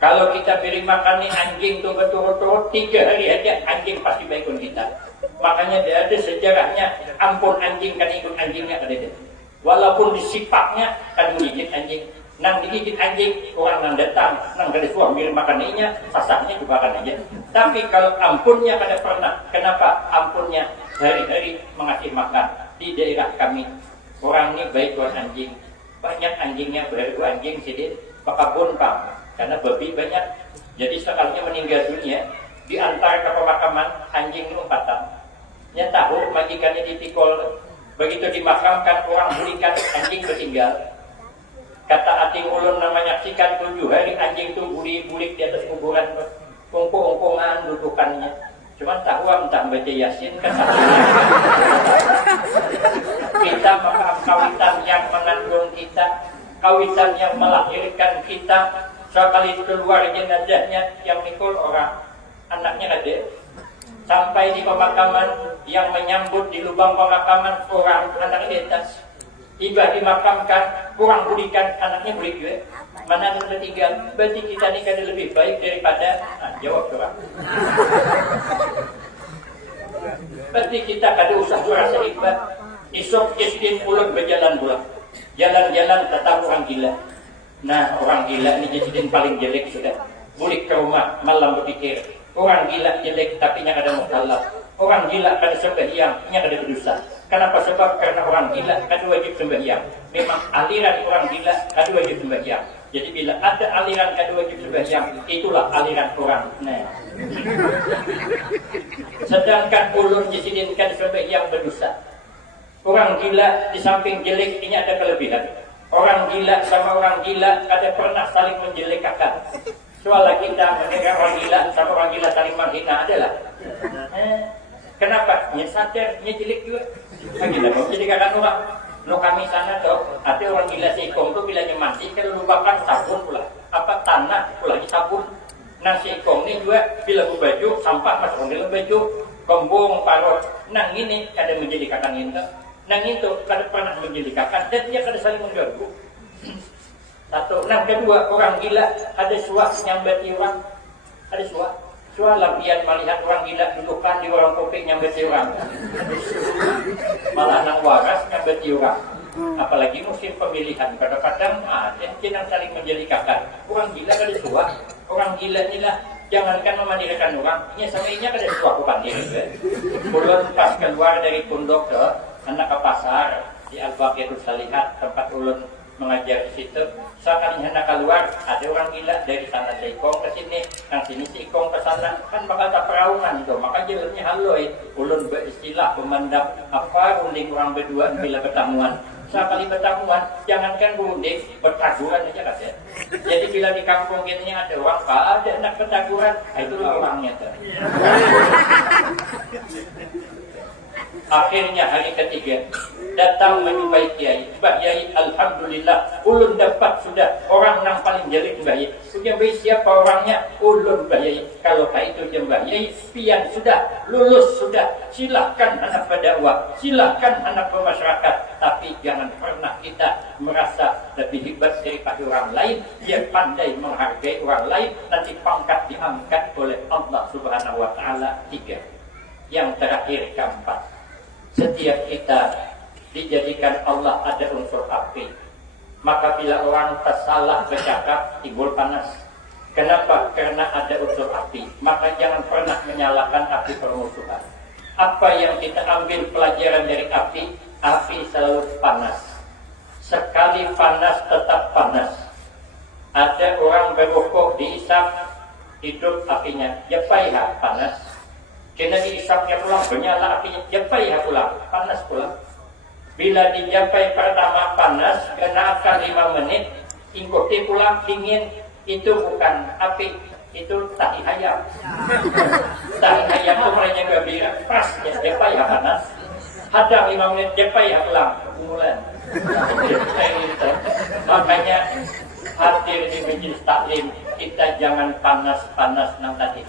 Kalau kita beri makan nih anjing tuh berturut-turut 3 hari aja, anjing pasti baikkan kita. Makanya dia ada sejarahnya, ampun anjing kan ikut anjingnya kada ada. walaupun disipaknya kan menggigit anjing, nang digigit anjing orang nang datang nang dari suam ngirim makanannya sasaknya juga akan aja. Tapi kalau ampunnya kada pernah, kenapa ampunnya hari-hari mengasih makan di daerah kami, orang ini baik buat anjing, banyak anjingnya beribu anjing sidin pakabun pam karena babi banyak, jadi sekalinya meninggal dunia di antara ke pemakaman anjing itu empatan, nya tahu majikannya dipikul. Begitu dimakamkan orang belikan anjing bertinggal. Kata ating ulun namanya nyaksikan 7 hari anjing itu bulik di atas kuburan, ongkong-ongkongan dudukannya. Cuman tahu entah baca Yasin kan. Kita makam kawitan yang mengandung kita, kawitan yang melahirkan kita, sekali keluar jenazahnya yang mikul orang anaknya ada. Sampai di pemakaman yang menyambut di lubang pemakaman orang anak di atas. Tiba dimakamkan, kurang bulikan anaknya bulik juga. Mana yang ketiga, berarti kita ini kan lebih baik daripada jawab coba. Berarti kita kada usah rasa ibadah. Isok iskin ulun berjalan pulang. Jalan-jalan tetap orang gila. Nah orang gila ini jadi paling jelek sudah. Bulik ke rumah malam berpikir. Orang gila jelek tapi nya kada mukallaf. Orang gila kada sembahyang, nya kada berdosa. Kenapa? Sebab karena orang gila kada wajib sembahyang. Memang aliran orang gila kada wajib sembahyang. Jadi bila ada aliran kada wajib sembahyang, itulah aliran orang. Nah. Sedangkan ulun jisidin kada sembahyang berdosa. Orang gila di samping jelek ini ada kelebihan. Orang gila sama orang gila kada pernah saling menjelekkan. Soalnya kita mendengar orang gila sama orang gila saling menghina adalah kenapa? Nya sadar, nya jelek juga. Kita mau jadi kakak orang. No kami sana tuh, ada orang gila seikong tuh bila mati kalau lupakan sabun pula, apa tanah pula di sabun. Nah seikong ini juga bila baju sampah masuk ke dalam baju, kembung parot. Nang ini kada menjadi kakak ini, nang itu kada pernah menjadi kakak dan dia kada saling mengganggu. Satu, nang kedua orang gila ada suah nyambati orang, ada suah lampian melihat orang gila dudukan di warung kopi nyambati orang, malah nang waras nyambati orang. Apalagi musim pemilihan kadang-kadang ada yang saling menjadi kakak. Orang gila ada suah, orang gila inilah jangankan memandirkan orang, ini sama ini ada suah bukan diri. Ulun pas keluar dari pondok ke anak ke pasar di Al-Baqiyatul Salihat tempat ulun mengajar di situ. Sekali hendak keluar ada orang gila dari sana seikong ke sini, nang sini seikong ke sana, kan bakal tak peraungan itu. Maka jalannya haloi. Ulun beristilah pemandang apa runding orang berdua bila bertamuan. Sekali bertamuan, jangankan runding, bertaguran aja katanya. Jadi bila di kampung gini ada orang, ada nak bertaguran, itulah orangnya tuh. Akhirnya hari ketiga datang menjumpai kiai. Mbah Yai, alhamdulillah ulun dapat sudah orang yang paling jelek Mbah Yai. Punya bayi siapa orangnya? Ulun Mbah Yai. Kalau itu Mbah Yai pian sudah lulus sudah. Silakan anak berdakwah, silakan anak bermasyarakat, tapi jangan pernah kita merasa lebih hebat daripada orang lain. Dia pandai menghargai orang lain, nanti pangkat diangkat oleh Allah Subhanahu wa taala. 3. Yang terakhir keempat, setiap kita dijadikan Allah ada unsur api. Maka bila orang tersalah bercakap timbul panas. Kenapa? Karena ada unsur api. Maka jangan pernah menyalakan api permusuhan. Apa yang kita ambil pelajaran dari api? Api selalu panas. Sekali panas tetap panas. Ada orang berukuk diisap hidup apinya, ya payah panas. Kena diisapnya pulang, bernyala apinya, japai pulang, panas pulang. Bila dijapai pertama panas, kena akan 5 menit, ikuti pulang dingin, itu bukan api, itu tahi ayam. Tahi ayam itu mereka gembira, pas, japai panas. Hadang 5 menit, japai pulang, kumulan. Makanya hadir di majelis taklim, kita jangan panas-panas nang tadi.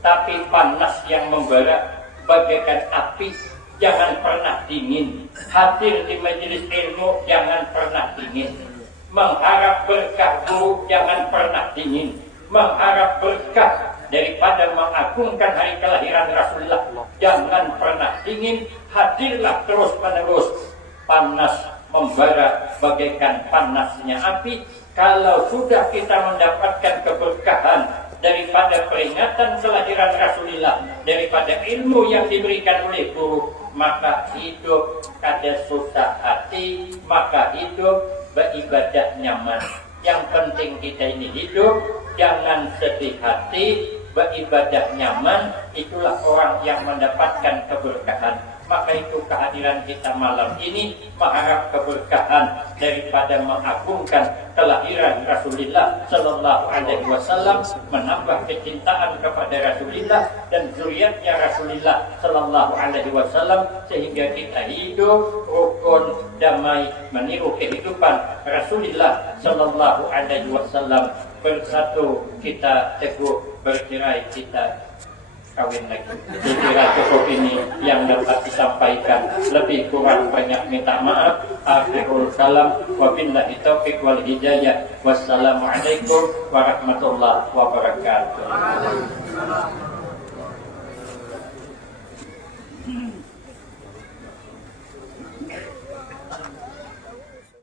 Tapi panas yang membara bagaikan api, jangan pernah dingin. Hadir di majelis ilmu, jangan pernah dingin. Mengharap berkah guru, jangan pernah dingin. Mengharap berkah daripada mengagungkan hari kelahiran Rasulullah, jangan pernah dingin. Hadirlah terus menerus. Panas membara bagaikan panasnya api. Kalau sudah kita mendapatkan keberkahan daripada peringatan kelahiran Rasulullah, daripada ilmu yang diberikan oleh guru, maka hidup ada susah hati, maka hidup beribadah nyaman. Yang penting kita ini hidup, jangan sedih hati, beribadah nyaman, itulah orang yang mendapatkan keberkahan. Maka itu kehadiran kita malam ini mengharap keberkahan daripada mengagungkan kelahiran Rasulullah Sallallahu Alaihi Wasallam, menambah kecintaan kepada Rasulullah dan zuriatnya Rasulullah Sallallahu Alaihi Wasallam, sehingga kita hidup rukun damai meniru kehidupan Rasulullah Sallallahu Alaihi Wasallam. Bersatu kita teguh, bercerai kita kawin lagi. Saya cukup ini yang dapat disampaikan. Lebih kurang banyak minta maaf. Akhirul kalam. Wabillahi taufiq wal hidayah. Wassalamualaikum warahmatullahi wabarakatuh.